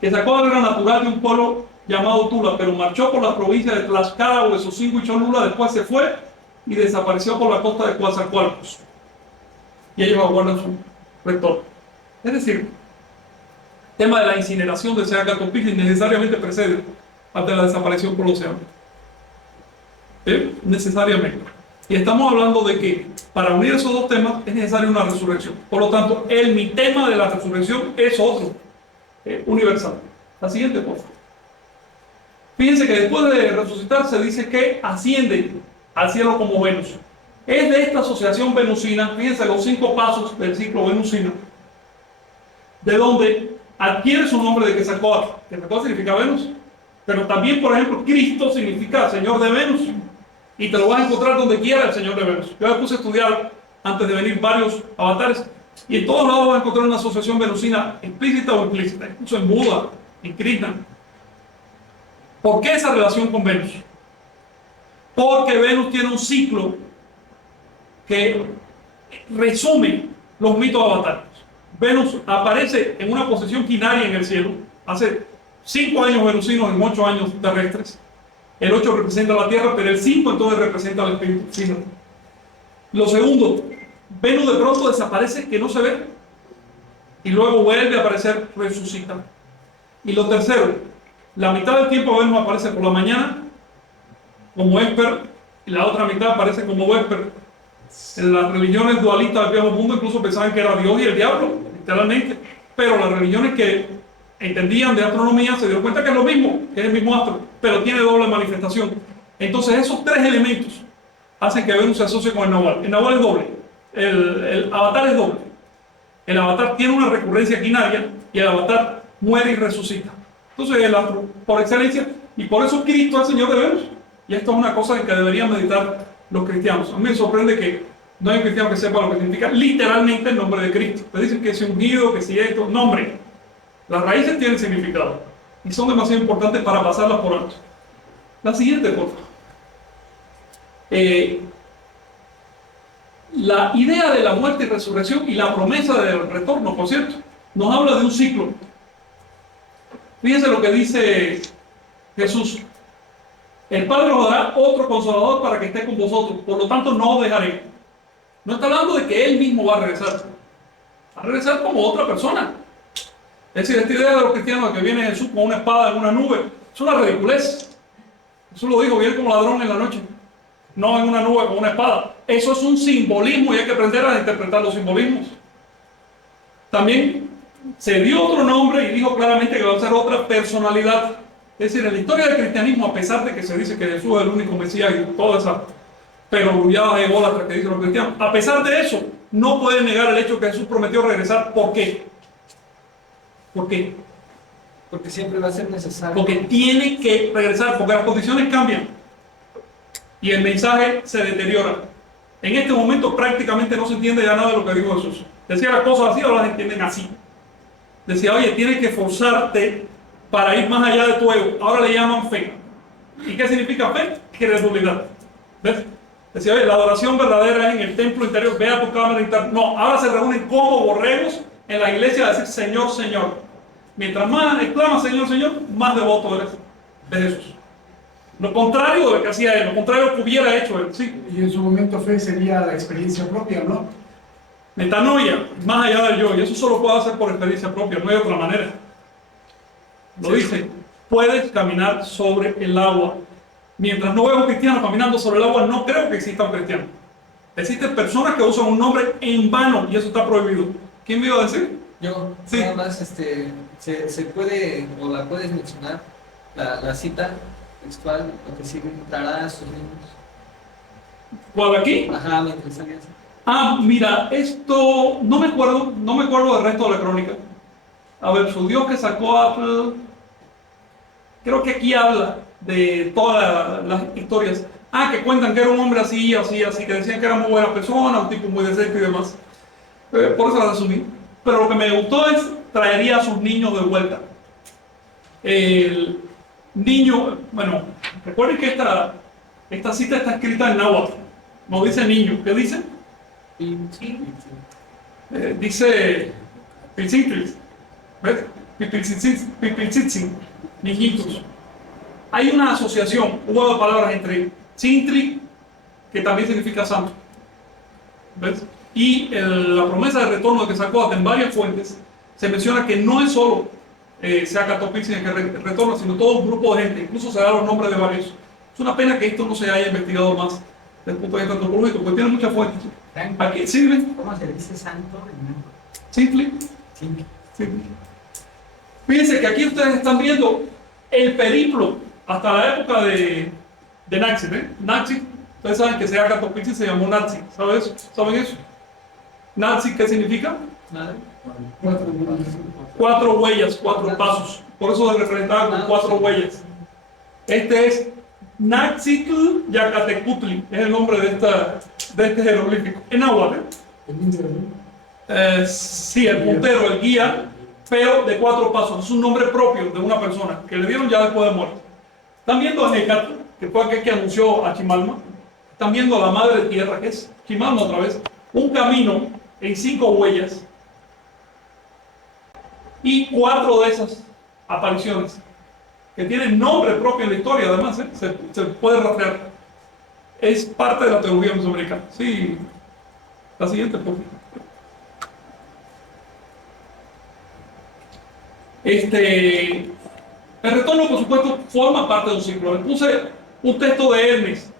Que sacó la guerra natural de un pueblo llamado Tula, pero marchó por las provincias de Tlaxcala, Huesocingo y Cholula, después se fue y desapareció por la costa de Coatzacoalcos. Y ellos aguardan su retorno. Es decir, el tema de la incineración de Seacat Popilsin necesariamente precede ante la desaparición por el océano. Necesariamente. Y estamos hablando de que para unir esos 2 temas es necesaria una resurrección. Por lo tanto, mi tema de la resurrección es otro, universal. La siguiente, por favor. Fíjense que después de resucitar se dice que asciende al cielo como Venus. Es de esta asociación venusina, fíjense los 5 pasos del ciclo venusino, de donde adquiere su nombre de Quetzalcóatl. Quetzalcóatl significa Venus, pero también, por ejemplo, Cristo significa Señor de Venus, y te lo vas a encontrar donde quiera el Señor de Venus. Yo me puse a estudiar antes de venir varios avatares, Y en todos lados vas a encontrar una asociación venusina explícita o implícita, incluso en Buda, en Krishna. ¿Por qué esa relación con Venus? Porque Venus tiene un ciclo que resume los mitos avatáricos. Venus aparece en una posición quinaria en el cielo, hace 5 años venusinos en 8 años terrestres. El 8 representa la Tierra, pero el 5 entonces representa al espíritu. Fíjate. Lo segundo, Venus de pronto desaparece, que no se ve, y luego vuelve a aparecer, resucita. Y lo tercero, la mitad del tiempo Venus aparece por la mañana como Esper, y la otra mitad aparece como Vesper. En las religiones dualistas del viejo mundo incluso pensaban que era Dios y el diablo, literalmente, pero las religiones que entendían de astronomía se dieron cuenta que es lo mismo, que es el mismo astro, pero tiene doble manifestación. Entonces esos 3 elementos hacen que Venus se asocie con el Nahual. El Nahual es doble, el avatar es doble. El avatar tiene una recurrencia quinaria y el avatar muere y resucita. Entonces el astro por excelencia, y por eso Cristo es el Señor de Venus. Y esto es una cosa en que deberían meditar los cristianos. A mí me sorprende que no hay un cristiano que sepa lo que significa literalmente el nombre de Cristo. Te dicen que es ungido, que si esto, nombre. Las raíces tienen significado y son demasiado importantes para pasarlas por alto. La siguiente, por favor. La idea de la muerte y resurrección y la promesa del retorno, por cierto, nos habla de un ciclo. Fíjense lo que dice Jesús. El Padre os dará otro consolador para que esté con vosotros, por lo tanto no os dejaré. No está hablando de que Él mismo va a regresar. Va a regresar como otra persona. Es decir, esta idea de los cristianos de que viene Jesús con una espada en una nube, es una ridiculez. Jesús lo dijo, viene como ladrón en la noche, no en una nube con una espada. Eso es un simbolismo y hay que aprender a interpretar los simbolismos. También se dio otro nombre y dijo claramente que va a ser otra personalidad. Es decir, en la historia del cristianismo, a pesar de que se dice que Jesús es el único Mesías y toda esa perogrullada de ególatra que dicen los cristianos, a pesar de eso, no pueden negar el hecho que Jesús prometió regresar. ¿Por qué? ¿Por qué? Porque siempre va a ser necesario. Porque tiene que regresar, porque las condiciones cambian y el mensaje se deteriora. En este momento prácticamente no se entiende ya nada de lo que dijo Jesús. Decía las cosas así, ahora las entienden así. Decía, oye, tienes que esforzarte para ir más allá de tu ego. Ahora le llaman fe. ¿Y qué significa fe? Credulidad. ¿Ves? Decía, oye, la adoración verdadera es en el templo interior, ve a tu cámara interna. No, ahora se reúnen como borregos en la iglesia a decir Señor, Señor. Mientras más exclamas Señor, Señor, más devoto eres de Jesús. Lo contrario de lo que hacía Él, lo contrario que hubiera hecho Él. ¿Sí? Y en su momento fe sería la experiencia propia, ¿no? Metanoia, más allá del yo, y eso solo puede hacer por experiencia propia, no hay otra manera. Lo dice, puedes caminar sobre el agua. Mientras no veo a un cristiano caminando sobre el agua, no creo que exista un cristiano. Existen personas que usan un nombre en vano y eso está prohibido. ¿Quién me iba a decir? Yo, Sí. nada más, se puede, o la puedes mencionar, la cita textual, lo que sigue, dará a sus niños. ¿Cuál aquí? Ajá, mientras salía así. Ah, mira, esto no me acuerdo del resto de la crónica. A ver, su Dios que sacó a... Creo que aquí habla de todas las historias. Ah, que cuentan que era un hombre así, así, así, que decían que era muy buena persona, un tipo muy decente y demás. Por eso la resumí. Pero lo que me gustó es traería a sus niños de vuelta. El niño, bueno, recuerden que esta cita está escrita en náhuatl. No dice niño, ¿qué dice? Dice Pilcintlis, ¿ves? Pipiltzitzin, niñitos. Hay una asociación, hubo dos palabras entre Cintli, que también significa santo, ¿ves? Y la promesa de retorno que sacó en varias fuentes, se menciona que no es solo Seacatopilzin el que retorna, sino todo un grupo de gente, incluso se da los nombres de varios. Es una pena que esto no se haya investigado más desde el punto de vista antropológico, porque tiene muchas fuentes. Aquí, ¿sí? ¿Cómo se dice santo? Simple. Sí. Fíjense que aquí ustedes están viendo el periplo hasta la época de Naxi, Naxi, ustedes saben que Seacatopilzin se llamó Naxi, ¿saben eso? Naxi, ¿qué significa? Nada. 4 huellas, 4 pasos. Por eso se representaba con 4 huellas. Este es Naxitl Yacatecutli, es el nombre de este jeroglífico. En náhuatl, Sí, el puntero, el guía, pero de 4 pasos. Es un nombre propio de una persona que le dieron ya después de muerte. Están viendo a Hécate, que fue aquel que anunció a Chimalma. Están viendo a la madre tierra, que es Chimalma otra vez. Un camino en 5 huellas. Y 4 de esas apariciones, que tienen nombre propio en la historia, además, se puede rastrear. Es parte de la teología mesoamericana. Sí, la siguiente, por favor. El retorno, por supuesto, forma parte de un ciclo. Le puse un texto de Hermes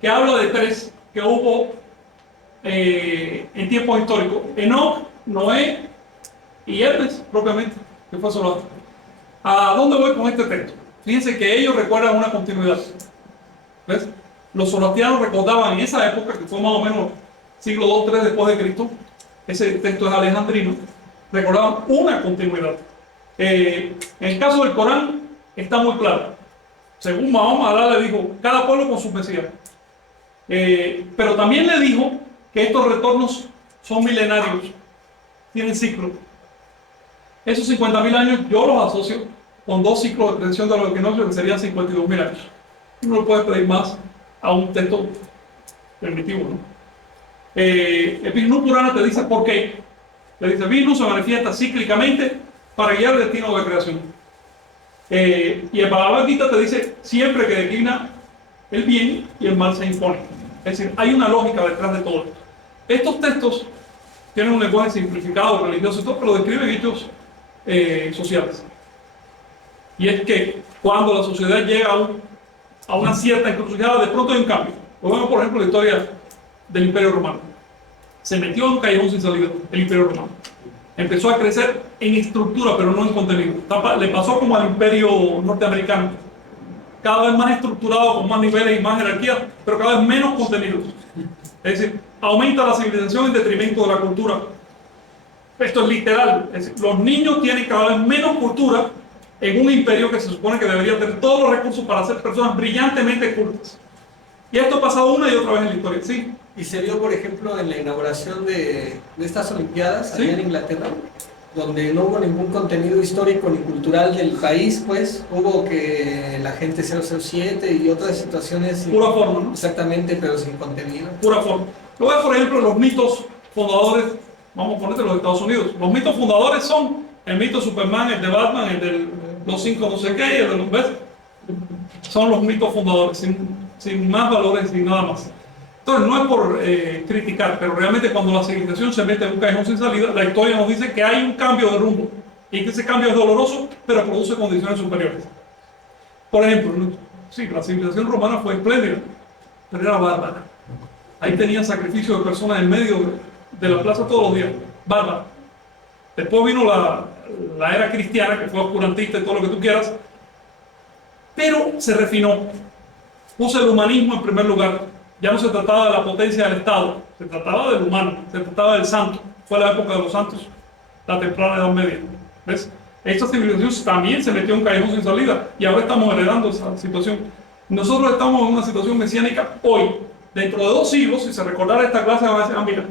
que habla de 3 que hubo en tiempos históricos: Enoc, Noé y Hermes, propiamente, que fue Zoroastro. ¿A dónde voy con este texto? Fíjense que ellos recuerdan una continuidad. ¿Ves? Los zoroastrianos recordaban en esa época, que fue más o menos siglo II, III después de Cristo, ese texto es alejandrino, recordaban una continuidad. En el caso del Corán está muy claro. Según Mahoma, Alá le dijo, cada pueblo con su mesías. Pero también le dijo que estos retornos son milenarios, tienen ciclo. Esos 50.000 años yo los asocio con 2 ciclos de transición de los equinoccios, que serían 52.000 años. No le puedes pedir más a un texto primitivo, ¿no? El Vishnu Purana te dice por qué. Le dice, Vishnu se manifiesta cíclicamente para guiar el destino de creación. Y el Bhagavad Gita te dice siempre que declina el bien y el mal se impone. Es decir, hay una lógica detrás de todo esto. Estos textos tienen un lenguaje simplificado, religioso y todo, pero describen hechos sociales. Y es que cuando la sociedad llega a una cierta encrucijada, de pronto hay un cambio. Lo vemos, por ejemplo, en la historia del Imperio Romano. Se metió en un callejón sin salida el Imperio Romano. Empezó a crecer en estructura, pero no en contenido. Le pasó como al Imperio norteamericano. Cada vez más estructurado, con más niveles y más jerarquías, pero cada vez menos contenidos. Es decir, aumenta la civilización en detrimento de la cultura. Esto es literal. Es decir, los niños tienen cada vez menos cultura en un imperio que se supone que debería tener todos los recursos para ser personas brillantemente cultas. Y esto ha pasado una y otra vez en la historia, ¿sí? Y se vio, por ejemplo, en la inauguración de estas Olimpiadas, ¿sí? allá en Inglaterra, donde no hubo ningún contenido histórico ni cultural del país, pues hubo que la gente 007 y otras situaciones. Pura forma, ¿no? Exactamente, pero sin contenido. Pura forma. Luego, por ejemplo, los mitos fundadores, vamos a ponerte los Estados Unidos. Los mitos fundadores son el mito de Superman, el de Batman, el de los 5 no sé qué, el de los... ¿ves? Son los mitos fundadores, sin más valores, sin nada más. Entonces, no es por criticar, pero realmente cuando la civilización se mete en un callejón sin salida, la historia nos dice que hay un cambio de rumbo y que ese cambio es doloroso, pero produce condiciones superiores. Por ejemplo, sí, la civilización romana fue espléndida, pero era bárbara. Ahí tenían sacrificio de personas en medio de la plaza todos los días, bárbara. Después vino la era cristiana, que fue oscurantista y todo lo que tú quieras, pero se refinó. Puso el humanismo en primer lugar. Ya no se trataba de la potencia del Estado, se trataba del humano, se trataba del santo. Fue la época de los santos, la temprana Edad Media. ¿Ves? Esta civilización también se metió en un callejón sin salida y ahora estamos heredando esa situación. Nosotros estamos en una situación mesiánica hoy. Dentro de 2 siglos, si se recordara esta clase, van a decir, mira,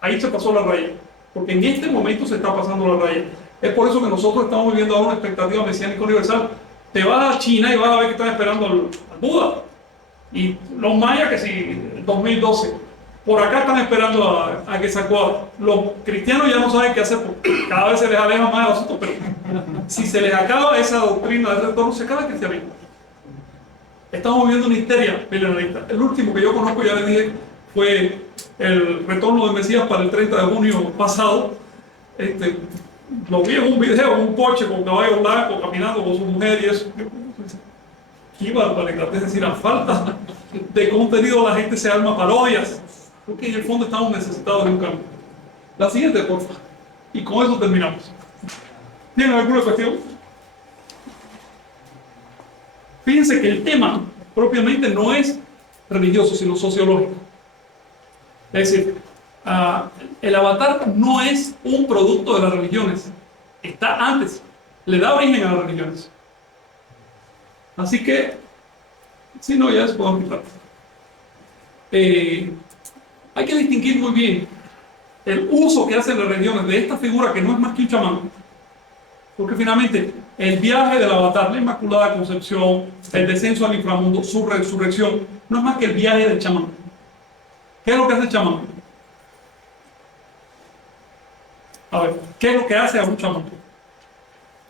ahí se pasó la raya. Porque en este momento se está pasando la raya. Es por eso que nosotros estamos viviendo ahora una expectativa mesiánica universal. Te vas a China y vas a ver que están esperando al Buda. Y los mayas, que si 2012, por acá están esperando a que se acuerde. Los cristianos ya no saben qué hacer porque cada vez se les aleja más el asunto, pero si se les acaba esa doctrina del retorno, se acaba el cristianismo. Estamos viviendo una histeria milenarista. El último que yo conozco, ya les dije, fue el retorno del Mesías para el 30 de junio pasado. Lo vi en un video, en un Porsche con caballo blanco, caminando con su mujer y eso. Qué barbaridad, es decir, a falta de contenido la gente se arma parodias, porque en el fondo estamos necesitados de un cambio. La siguiente, por favor, y con eso terminamos. ¿Tienen alguna cuestión? Fíjense que el tema propiamente no es religioso, sino sociológico. Es decir, el avatar no es un producto de las religiones, está antes, le da origen a las religiones. Así que, si no, ya se pueden quitar. Hay que distinguir muy bien el uso que hacen las religiones de esta figura que no es más que un chamán. Porque finalmente el viaje del avatar, la Inmaculada Concepción, el descenso al inframundo, su resurrección, no es más que el viaje del chamán. ¿Qué es lo que hace el chamán? A ver, ¿qué es lo que hace a un chamán?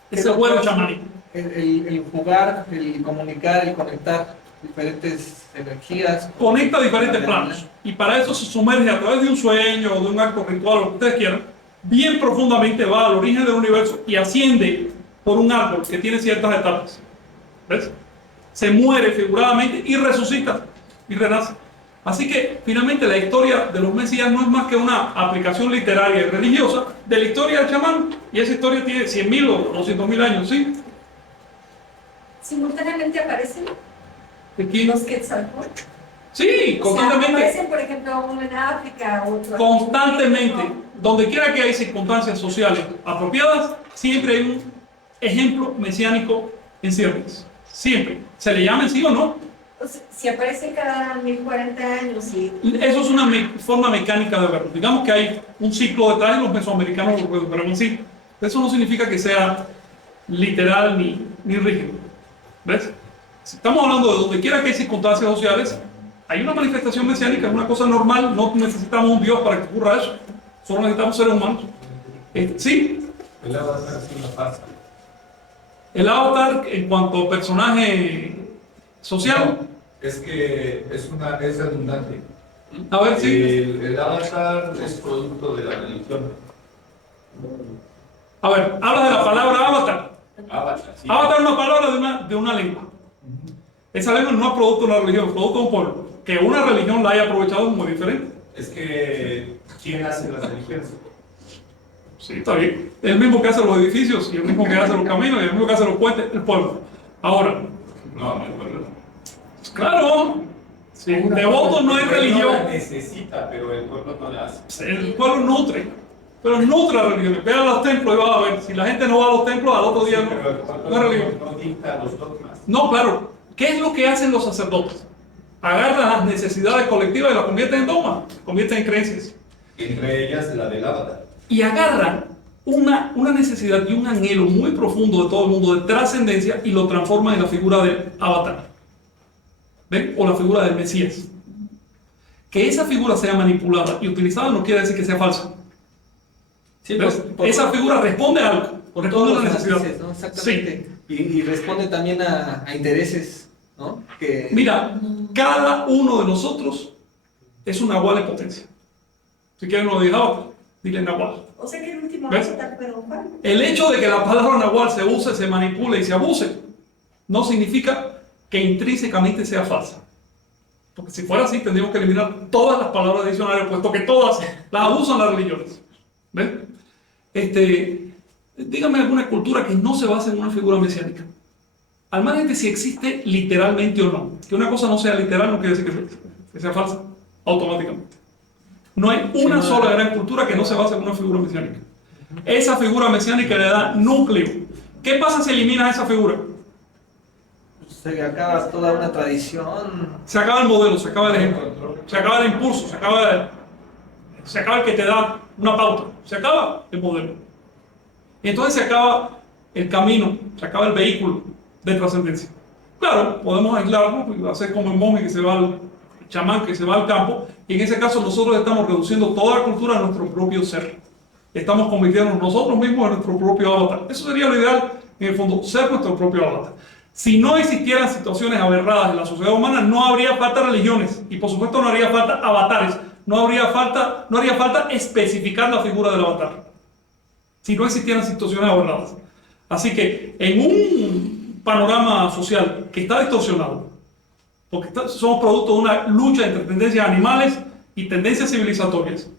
Ese juego chamánico. El jugar, el comunicar, el conectar diferentes energías. Conecta diferentes planos. Y para eso se sumerge a través de un sueño o de un acto ritual, lo que ustedes quieran, bien profundamente va al origen del universo y asciende por un árbol que tiene ciertas etapas. ¿Ves? Se muere figuradamente y resucita y renace. Así que finalmente la historia de los Mesías no es más que una aplicación literaria y religiosa de la historia del chamán. Y esa historia tiene 100.000 o 200.000 años, ¿sí? Simultáneamente aparecen Aquí. los Quetzalcóatl. Sí, constantemente. Aparecen, por ejemplo, uno en África, otro. Constantemente. Donde quiera que hay circunstancias sociales apropiadas, siempre hay un ejemplo mesiánico en ciernes. Siempre. Se le llama en sí o no. O sea, si aparece cada 1040 años y... Eso es una forma mecánica de verlo. Digamos que hay un ciclo detrás de los mesoamericanos, lo recuperan así. Eso no significa que sea literal ni rígido. ¿Ves? Si estamos hablando de donde quiera que hay circunstancias sociales, hay una manifestación mesiánica, es una cosa normal, no necesitamos un Dios para que ocurra eso. Solo necesitamos seres humanos. Sí. El avatar sí lo pasa. El avatar, en cuanto a personaje social. No, es que es redundante. A ver, sí. El avatar es producto de la religión. A ver, habla de la palabra avatar. Avatar, sí. Avatar es una palabra de una lengua. Esa lengua no es producto de una religión, es producto de un pueblo. Que una religión la haya aprovechado es muy diferente. Es que, ¿quién hace las religiones? Sí, está bien. Es el mismo que hace los edificios, y el mismo que hace los caminos, y el mismo que hace los puentes, el pueblo. Ahora, No, el pueblo. claro, si devoto no hay religión. No la necesita, pero el pueblo no la hace. El pueblo nutre, pero nutre la religión. Ve a los templos y vas a ver. Si la gente no va a los templos, al otro día Sí, pero el pueblo no es religión. no dicta los dogmas. No, claro. ¿Qué es lo que hacen los sacerdotes? Agarran las necesidades colectivas y las convierten en dogmas, convierten en creencias. Entre ellas la del avatar. Y agarran una necesidad y un anhelo muy profundo de todo el mundo de trascendencia y lo transforman en la figura del avatar. ¿Ven? O la figura del Mesías. Que esa figura sea manipulada y utilizada no quiere decir que sea falsa. Sí, ¿Ves? Esa figura responde a algo, por responde a todos una los necesidad. matices, ¿no? Exactamente. Y responde también a intereses, ¿no? Que... Mira, cada uno de nosotros es un nahual en potencia. Si quieren lo de avatar, dile nahual. O sea que el último ¿Ves? avatar fue Don Juan. El hecho de que la palabra nahual se use, se manipule y se abuse, no significa que intrínsecamente sea falsa. Porque si fuera así, tendríamos que eliminar todas las palabras de diccionario, puesto que todas las abusan las religiones. ¿Ven? Dígame alguna cultura que no se base en una figura mesiánica. Al margen de si existe literalmente o no. Que una cosa no sea literal no quiere decir que sea falsa, automáticamente. No hay una sola gran cultura que no se base en una figura mesiánica. Esa figura mesiánica le da núcleo. ¿Qué pasa si eliminas esa figura? Se acaba toda una tradición. Se acaba el modelo, se acaba el ejemplo, se acaba el impulso, se acaba el que te da una pauta, se acaba el modelo. Y entonces se acaba el camino, se acaba el vehículo de trascendencia. Claro, podemos aislarnos y hacer como el monje que se va al chamán que se va al campo, y en ese caso nosotros estamos reduciendo toda la cultura a nuestro propio ser. Estamos convirtiendo nosotros mismos en nuestro propio avatar. Eso sería lo ideal, en el fondo, ser nuestro propio avatar. Si no existieran situaciones aberradas en la sociedad humana, no habría falta religiones, y por supuesto no haría falta avatares, no haría falta especificar la figura del avatar, si no existieran situaciones aberradas. Así que en un panorama social que está distorsionado, porque somos producto de una lucha entre tendencias animales y tendencias civilizatorias,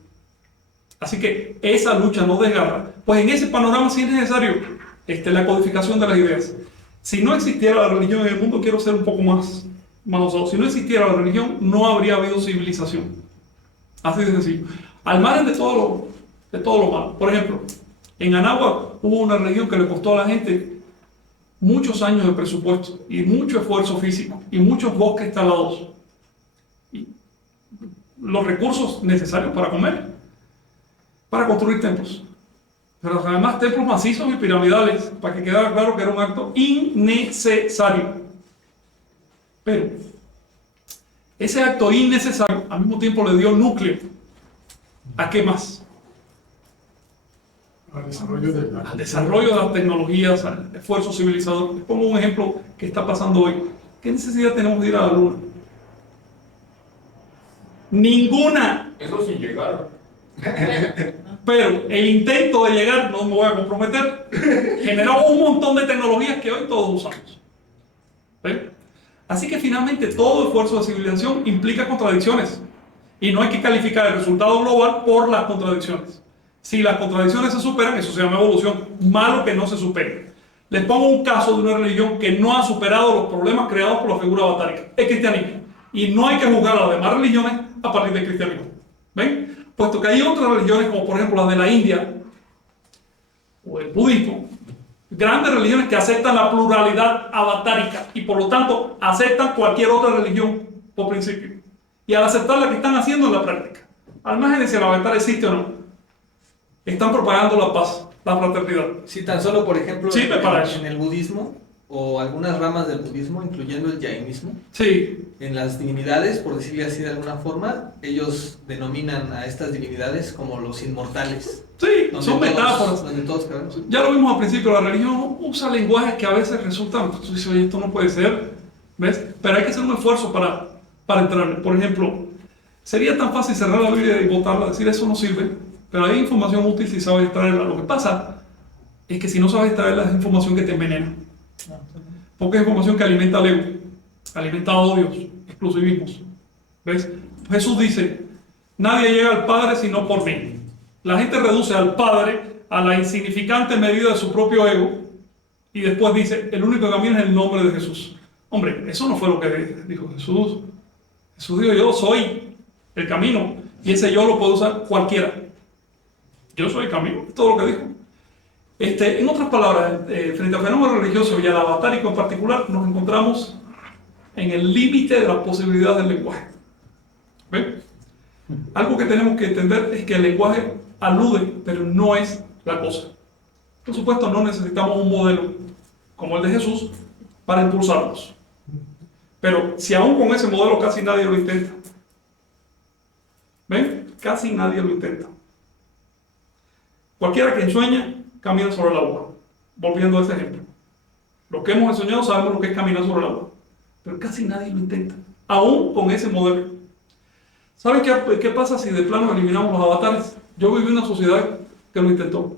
así que esa lucha nos desgarra, pues en ese panorama sí es necesario la codificación de las ideas. Si no existiera la religión en el mundo, quiero ser un poco más osado, si no existiera la religión, no habría habido civilización. Así de sencillo. Al margen de todo lo malo. Por ejemplo, en Anáhuac hubo una religión que le costó a la gente muchos años de presupuesto y mucho esfuerzo físico y muchos bosques talados y los recursos necesarios para comer. para construir templos. Pero además templos macizos y piramidales, para que quedara claro que era un acto innecesario. Pero ese acto innecesario al mismo tiempo le dio núcleo. ¿A qué más? Al desarrollo de Al desarrollo de las tecnologías, al esfuerzo civilizador. Les pongo un ejemplo que está pasando hoy. ¿Qué necesidad tenemos de ir a la luna? Ninguna. Eso sin llegar. Pero el intento de llegar, no me voy a comprometer, generó un montón de tecnologías que hoy todos usamos. ¿Ven? Así que finalmente todo esfuerzo de civilización implica contradicciones. Y no hay que calificar el resultado global por las contradicciones. Si las contradicciones se superan, eso se llama evolución. Malo que no se supere. Les pongo un caso de una religión que no ha superado los problemas creados por la figura avatárica. El cristianismo. Y no hay que juzgar a las demás religiones a partir del cristianismo. ¿Ven? Puesto que hay otras religiones, como por ejemplo las de la India, o el budismo, grandes religiones que aceptan la pluralidad avatárica y por lo tanto aceptan cualquier otra religión por principio. Y al aceptarla, ¿qué están haciendo en la práctica? Al margen de si el avatar existe o no, están propagando la paz, la fraternidad. Sí, tan solo, por ejemplo, Sí, para eso. en el budismo, o algunas ramas del budismo, incluyendo el jainismo, Sí, en las divinidades, por decirlo así de alguna forma, ellos denominan a estas divinidades como los inmortales. sí, Donde son todos- metáforas. Donde todos cabemos. Ya lo vimos al principio, la religión usa lenguajes que a veces resultan, tú dices, oye, esto no puede ser, ¿ves? Pero hay que hacer un esfuerzo para entrar. Por ejemplo, sería tan fácil cerrar la Biblia y botarla, decir eso no sirve, pero hay información útil si sabes extraerla. Lo que pasa es que si no sabes extraerla es información que te envenena. Porque es información que alimenta el ego, alimenta odios, exclusivismos. ¿Ves? Jesús dice, nadie llega al Padre sino por mí. La gente reduce al Padre a la insignificante medida de su propio ego y después dice, el único camino es el nombre de Jesús. Hombre, eso no fue lo que dijo Jesús. Jesús dijo, yo soy el camino y ese yo lo puede usar cualquiera. Yo soy el camino, es todo lo que dijo. En otras palabras, frente al fenómeno religioso y al avatárico en particular, nos encontramos en el límite de las posibilidades del lenguaje. ¿Ven? Algo que tenemos que entender es que el lenguaje alude, pero no es la cosa. Por supuesto, no necesitamos un modelo como el de Jesús para impulsarnos. Pero si aún con ese modelo casi nadie lo intenta. ¿Ven? Casi nadie lo intenta. Cualquiera que ensueña camina sobre el agua. Volviendo a ese ejemplo. Los que hemos ensoñado sabemos lo que es caminar sobre el agua. Pero casi nadie lo intenta. Aún con ese modelo. ¿Saben qué pasa si de plano eliminamos los avatares? Yo viví en una sociedad que lo intentó.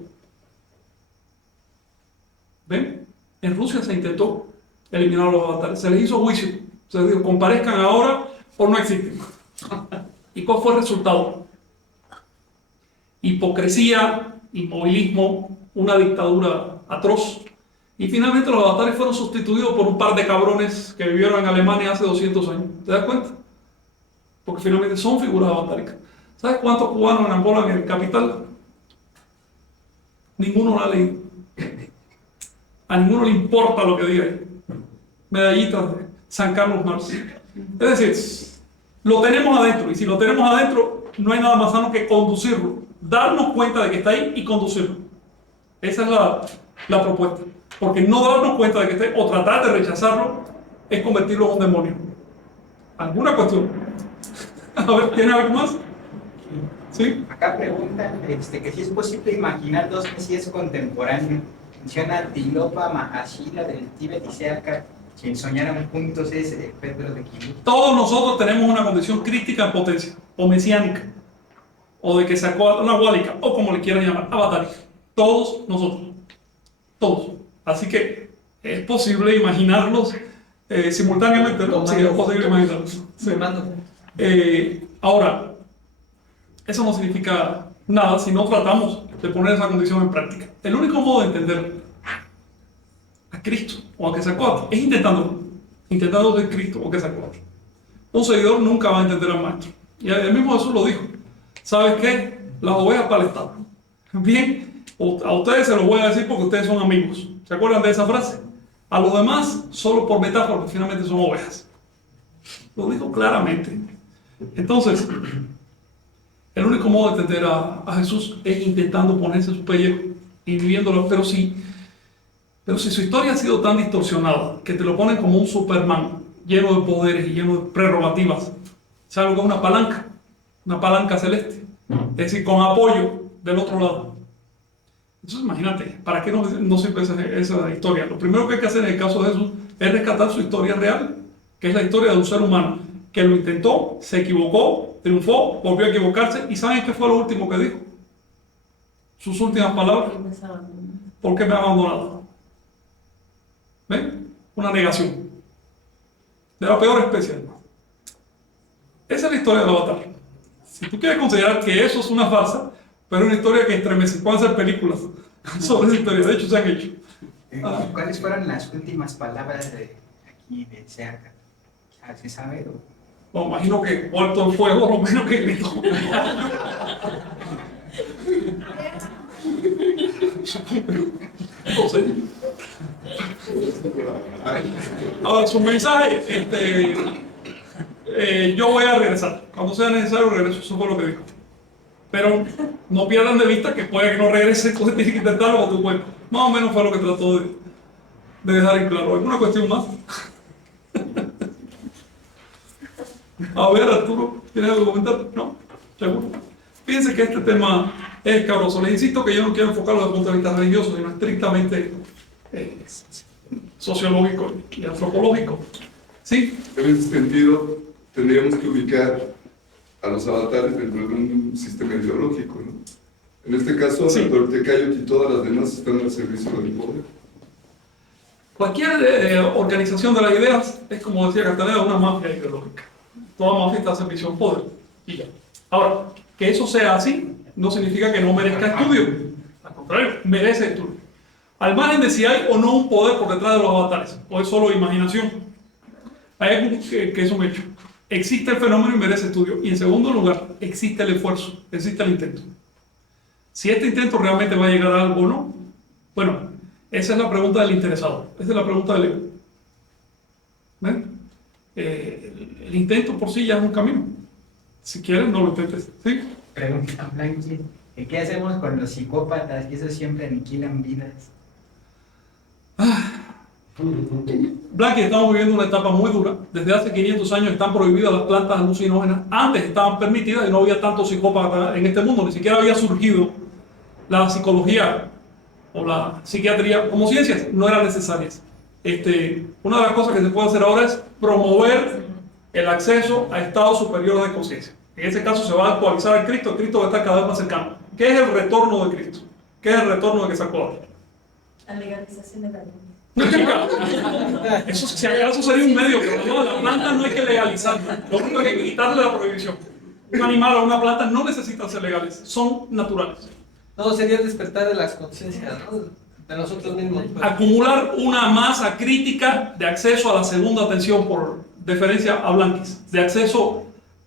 ¿Ven? En Rusia se intentó eliminar los avatares. Se les hizo juicio. Se les dijo, comparezcan ahora o no existen. ¿Y cuál fue el resultado? Hipocresía, inmovilismo, una dictadura atroz. Y finalmente los avatares fueron sustituidos por un par de cabrones que vivieron en Alemania hace 200 años. ¿Te das cuenta? Porque finalmente son figuras avatáricas. ¿Sabes cuántos cubanos enamoran en el capital? Ninguno lo ha leído. A ninguno le importa lo que diga ahí. Medallitas de San Carlos Marx. Es decir, lo tenemos adentro. Y si lo tenemos adentro, no hay nada más sano que conducirlo. Darnos cuenta de que está ahí y conducirlo. Esa es la propuesta. Porque no darnos cuenta de que está ahí o tratar de rechazarlo es convertirlo en un demonio. ¿Alguna cuestión? A ver, ¿tiene algo más? ¿Sí? Acá preguntan que si es posible imaginar dos mesías contemporáneos. Menciona Tilopa Mahashila del Tíbet y Seaca, quien soñaron juntos es Pedro de Quilí. Todos nosotros tenemos una condición crítica en potencia, o mesiánica, o de que sacó una huálica, o como le quieran llamar, avatárica. Todos nosotros. Todos. Así que es posible imaginarlos simultáneamente, ¿no? Sí, es posible imaginarlos. Sí. Ahora, eso no significa nada si no tratamos de poner esa condición en práctica. El único modo de entender a Cristo o a Quetzalcóatl es intentando ser Cristo o Quetzalcóatl. Un seguidor nunca va a entender al maestro. Y el mismo Jesús lo dijo. ¿Sabes qué? Las ovejas para el Estado. Bien, a ustedes se los voy a decir porque ustedes son amigos. ¿Se acuerdan de esa frase? A los demás, solo por metáfora, porque finalmente son ovejas. Lo dijo claramente. Entonces, El único modo de entender a Jesús es intentando ponerse en su pellejo y viviéndolo, pero si su historia ha sido tan distorsionada que te lo ponen como un Superman lleno de poderes y lleno de prerrogativas, ¿sabes lo que es una palanca celeste? Es decir, con apoyo del otro lado. Entonces imagínate, ¿para qué no sirve esa historia? Lo primero que hay que hacer en el caso de Jesús es rescatar su historia real, que es la historia de un ser humano que lo intentó, se equivocó, triunfó, volvió a equivocarse, y ¿saben qué fue lo último que dijo? Sus últimas palabras: ¿por qué me ha abandonado? ¿Ven? Una negación de la peor especie, hermano. Esa es la historia del Avatar. Si tú quieres considerar que eso es una farsa, pero es una historia que estremece, pueden hacer películas sobre esa historia, de hecho se han hecho. ¿Cuáles fueron las últimas palabras de aquí de Seaca? ¿Se sabe? Bueno, imagino que muerto el fuego, lo menos que gritó. No sé. Ahora, su mensaje, yo voy a regresar. Cuando sea necesario, regreso. Eso fue lo que dijo. Pero no pierdan de vista que puede que no regrese, entonces tienes que intentarlo con tu cuerpo. Más o menos fue lo que trató de dejar en claro. ¿Alguna cuestión más? A ver, Arturo, ¿tienes algo que comentar? ¿No? ¿Seguro? Fíjense que este tema es escabroso. Les insisto que yo no quiero enfocarlo desde el punto de vista religioso, sino estrictamente sociológico y antropológico. ¿Sí? En ese sentido, tendríamos que ubicar a los avatares dentro de un sistema ideológico, ¿no? En este caso, sí, el Toltecayotl y todas las demás están al servicio del poder. Cualquier organización de las ideas es, como decía Castaneda, una mafia ideológica. Toda mafia está al servicio del poder. Y ya. Ahora, que eso sea así no significa que no merezca estudio. Al contrario, merece estudio. Al margen de si hay o no un poder por detrás de los avatares, o es solo imaginación, hay algo que es un hecho. Existe el fenómeno y merece estudio. Y en segundo lugar, existe el esfuerzo, existe el intento. Si este intento realmente va a llegar a algo o no, bueno, esa es la pregunta del interesado, esa es la pregunta del ego. ¿Ven? El intento por sí ya es un camino. Si quieres, no lo intentes. ¿Sí? Pregunta Blanqui, ¿qué hacemos con los psicópatas que esos siempre aniquilan vidas? Blanqui, estamos viviendo una etapa muy dura. Desde hace 500 años están prohibidas las plantas alucinógenas. Antes estaban permitidas y no había tantos psicópatas en este mundo. Ni siquiera había surgido la psicología o la psiquiatría como ciencias. No eran necesarias. Una de las cosas que se puede hacer ahora es promover el acceso a estados superiores de conciencia. En ese caso se va a actualizar el Cristo va a estar cada vez más cercano. ¿Qué es el retorno de Cristo? ¿Qué es el retorno de Quetzalcóatl? La legalización de la ley. Eso, si acaso sería un medio, pero no, la planta no hay que legalizarla. Lo único que hay que quitarle la prohibición. Un animal o una planta no necesitan ser legales, son naturales. No, sería el despertar de las conciencias, ¿no? De nosotros mismos. Pues. Acumular una masa crítica de acceso a la segunda atención por deferencia a Blanquis, de acceso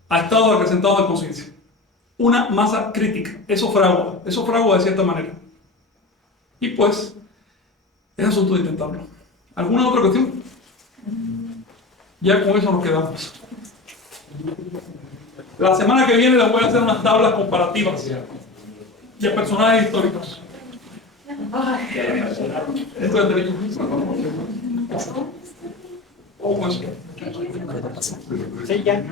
a estados acrecentados de conciencia. Una masa crítica, eso fragua de cierta manera. Y pues, es asunto de intentarlo. ¿Alguna otra cuestión? Ya con eso nos quedamos. La semana que viene les voy a hacer unas tablas comparativas de personajes históricos. Esto es derecho. Sí, ya.